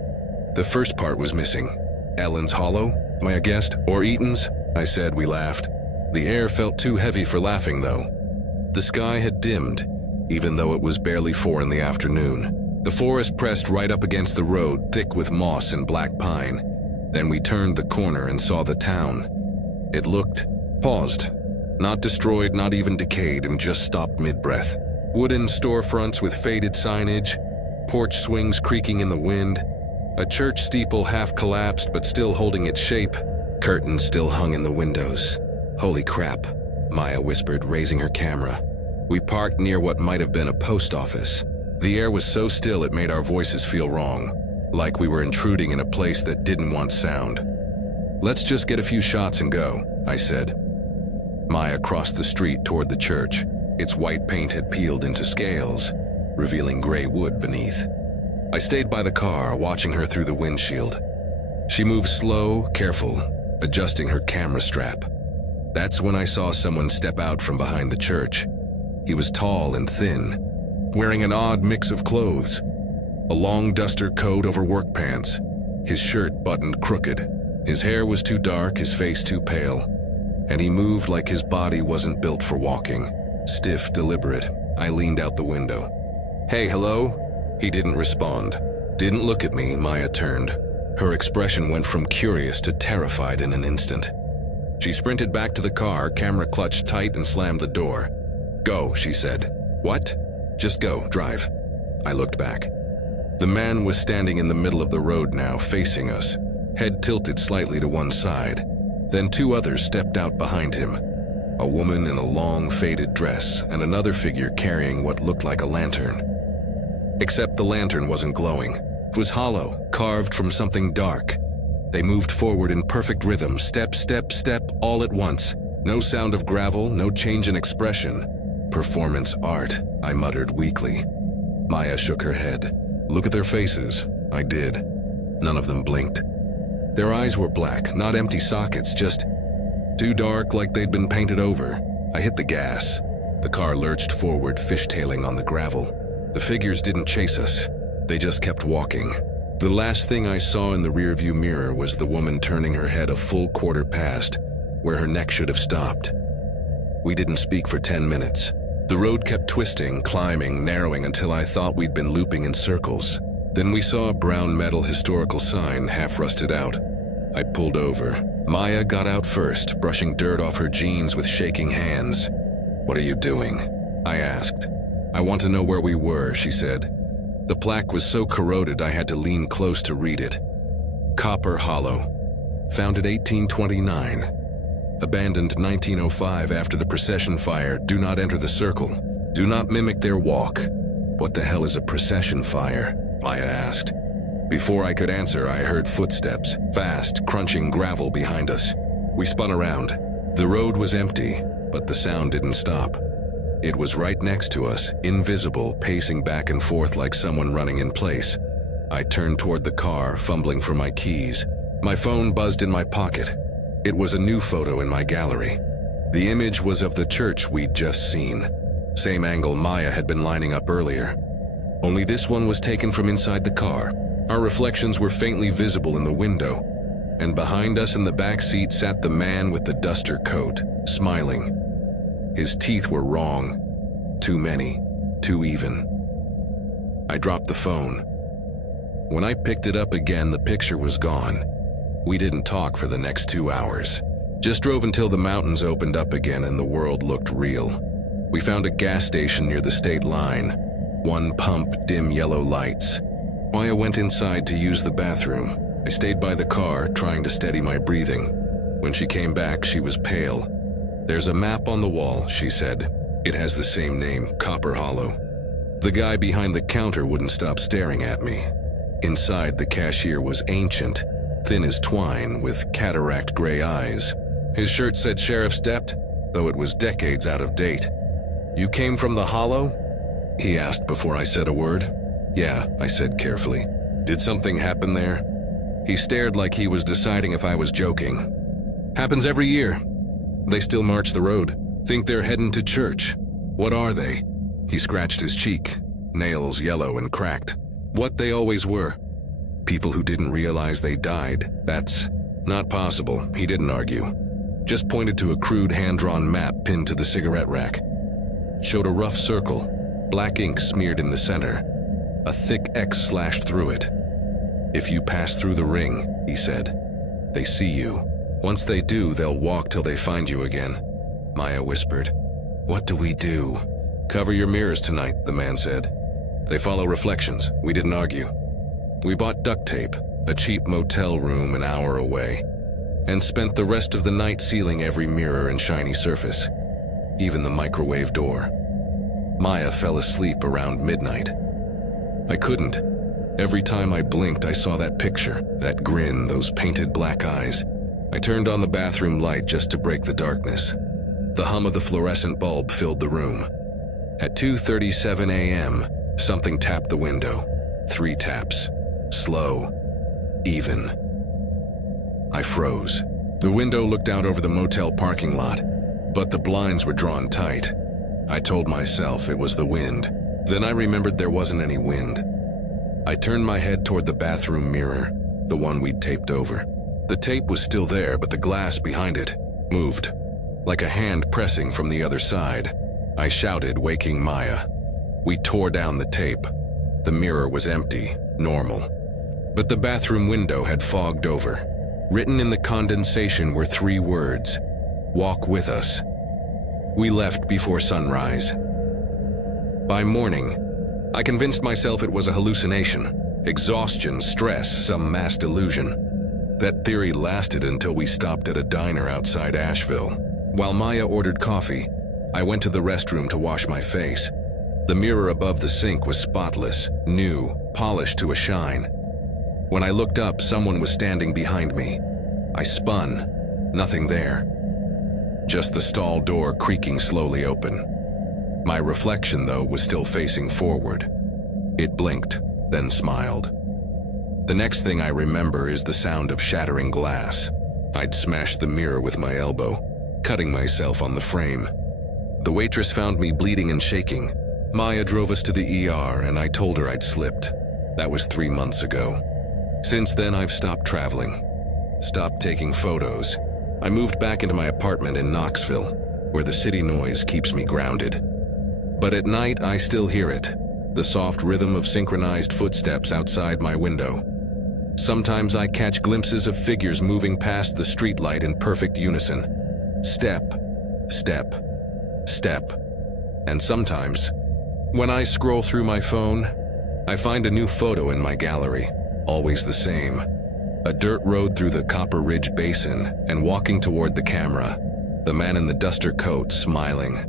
The first part was missing. Ellen's Hollow? Maya guessed. Or Eaton's? I said. We laughed. The air felt too heavy for laughing, though. The sky had dimmed, even though it was barely 4 in the afternoon. The forest pressed right up against the road, thick with moss and black pine. Then we turned the corner and saw the town. It looked, paused. Not destroyed, not even decayed, and just stopped mid-breath. Wooden storefronts with faded signage, porch swings creaking in the wind, a church steeple half collapsed but still holding its shape. Curtains still hung in the windows. Holy crap, Maya whispered, raising her camera. We parked near what might have been a post office. The air was so still it made our voices feel wrong, like we were intruding in a place that didn't want sound. Let's just get a few shots and go, I said. Maya crossed the street toward the church. Its white paint had peeled into scales, revealing gray wood beneath. I stayed by the car, watching her through the windshield. She moved slow, careful, adjusting her camera strap. That's when I saw someone step out from behind the church. He was tall and thin, wearing an odd mix of clothes. A long duster coat over work pants, his shirt buttoned crooked, His hair was too dark, his face too pale, and he moved like his body wasn't built for walking. Stiff, deliberate. I leaned out the window. "Hey, hello?" He didn't respond. Didn't look at me. Maya turned. Her expression went from curious to terrified in an instant. She sprinted back to the car, camera clutched tight, and slammed the door. "Go," she said. "What?" "Just go, drive." I looked back. The man was standing in the middle of the road now, facing us, head tilted slightly to one side. Then two others stepped out behind him. A woman in a long, faded dress, and another figure carrying what looked like a lantern. Except the lantern wasn't glowing. It was hollow, carved from something dark. They moved forward in perfect rhythm, step, step, step, all at once. No sound of gravel, no change in expression. "Performance art," I muttered weakly. Maya shook her head. "Look at their faces." I did. None of them blinked. Their eyes were black, not empty sockets, just too dark, like they'd been painted over. I hit the gas. The car lurched forward, fishtailing on the gravel. The figures didn't chase us. They just kept walking. The last thing I saw in the rearview mirror was the woman turning her head a full quarter past, where her neck should have stopped. We didn't speak for 10 minutes. The road kept twisting, climbing, narrowing until I thought we'd been looping in circles. Then we saw a brown metal historical sign, half rusted out. I pulled over. Maya got out first, brushing dirt off her jeans with shaking hands. "What are you doing?" I asked. "I want to know where we were," she said. The plaque was so corroded I had to lean close to read it. Copper Hollow. Founded 1829. Abandoned 1905 after the procession fire. Do not enter the circle. Do not mimic their walk. "What the hell is a procession fire?" Maya asked. Before I could answer, I heard footsteps, fast, crunching gravel behind us. We spun around. The road was empty, but the sound didn't stop. It was right next to us, invisible, pacing back and forth like someone running in place. I turned toward the car, fumbling for my keys. My phone buzzed in my pocket. It was a new photo in my gallery. The image was of the church we'd just seen. Same angle Maya had been lining up earlier. Only this one was taken from inside the car. Our reflections were faintly visible in the window, and behind us in the back seat sat the man with the duster coat, smiling. His teeth were wrong. Too many. Too even. I dropped the phone. When I picked it up again, the picture was gone. We didn't talk for the next 2 hours. Just drove until the mountains opened up again and the world looked real. We found a gas station near the state line. One pump, dim yellow lights. Maya went inside to use the bathroom. I stayed by the car, trying to steady my breathing. When she came back, she was pale. "There's a map on the wall," she said. "It has the same name, Copper Hollow." The guy behind the counter wouldn't stop staring at me. Inside, the cashier was ancient, thin as twine, with cataract gray eyes. His shirt said Sheriff's Dept, though it was decades out of date. "You came from the Hollow?" he asked before I said a word. "Yeah," I said carefully. "Did something happen there?" He stared like he was deciding if I was joking. "Happens every year. They still march the road. Think they're heading to church." "What are they?" He scratched his cheek, nails yellow and cracked. "What they always were. People who didn't realize they died. That's not possible," he didn't argue. Just pointed to a crude hand-drawn map pinned to the cigarette rack. Showed a rough circle, black ink smeared in the center. A thick X slashed through it. "If you pass through the ring," he said, "they see you. Once they do, they'll walk till they find you again." Maya whispered. "What do we do?" "Cover your mirrors tonight," the man said. "They follow reflections." We didn't argue. We bought duct tape, a cheap motel room an hour away, and spent the rest of the night sealing every mirror and shiny surface, even the microwave door. Maya fell asleep around midnight. I couldn't. Every time I blinked, I saw that picture, that grin, those painted black eyes. I turned on the bathroom light just to break the darkness. The hum of the fluorescent bulb filled the room. At 2:37 a.m., something tapped the window. 3 taps. Slow. Even. I froze. The window looked out over the motel parking lot, but the blinds were drawn tight. I told myself it was the wind. Then I remembered there wasn't any wind. I turned my head toward the bathroom mirror, the one we'd taped over. The tape was still there, but the glass behind it moved, like a hand pressing from the other side. I shouted, waking Maya. We tore down the tape. The mirror was empty, normal. But the bathroom window had fogged over. Written in the condensation were 3 words: "Walk with us." We left before sunrise. By morning, I convinced myself it was a hallucination. Exhaustion, stress, some mass delusion. That theory lasted until we stopped at a diner outside Asheville. While Maya ordered coffee, I went to the restroom to wash my face. The mirror above the sink was spotless, new, polished to a shine. When I looked up, someone was standing behind me. I spun. Nothing there. Just the stall door creaking slowly open. My reflection, though, was still facing forward. It blinked, then smiled. The next thing I remember is the sound of shattering glass. I'd smashed the mirror with my elbow, cutting myself on the frame. The waitress found me bleeding and shaking. Maya drove us to the ER, and I told her I'd slipped. That was 3 months ago. Since then, I've stopped traveling, stopped taking photos. I moved back into my apartment in Knoxville, where the city noise keeps me grounded. But at night, I still hear it, the soft rhythm of synchronized footsteps outside my window. Sometimes I catch glimpses of figures moving past the streetlight in perfect unison. Step, step, step. And sometimes, when I scroll through my phone, I find a new photo in my gallery, always the same. A dirt road through the Copper Ridge Basin, and walking toward the camera, the man in the duster coat smiling.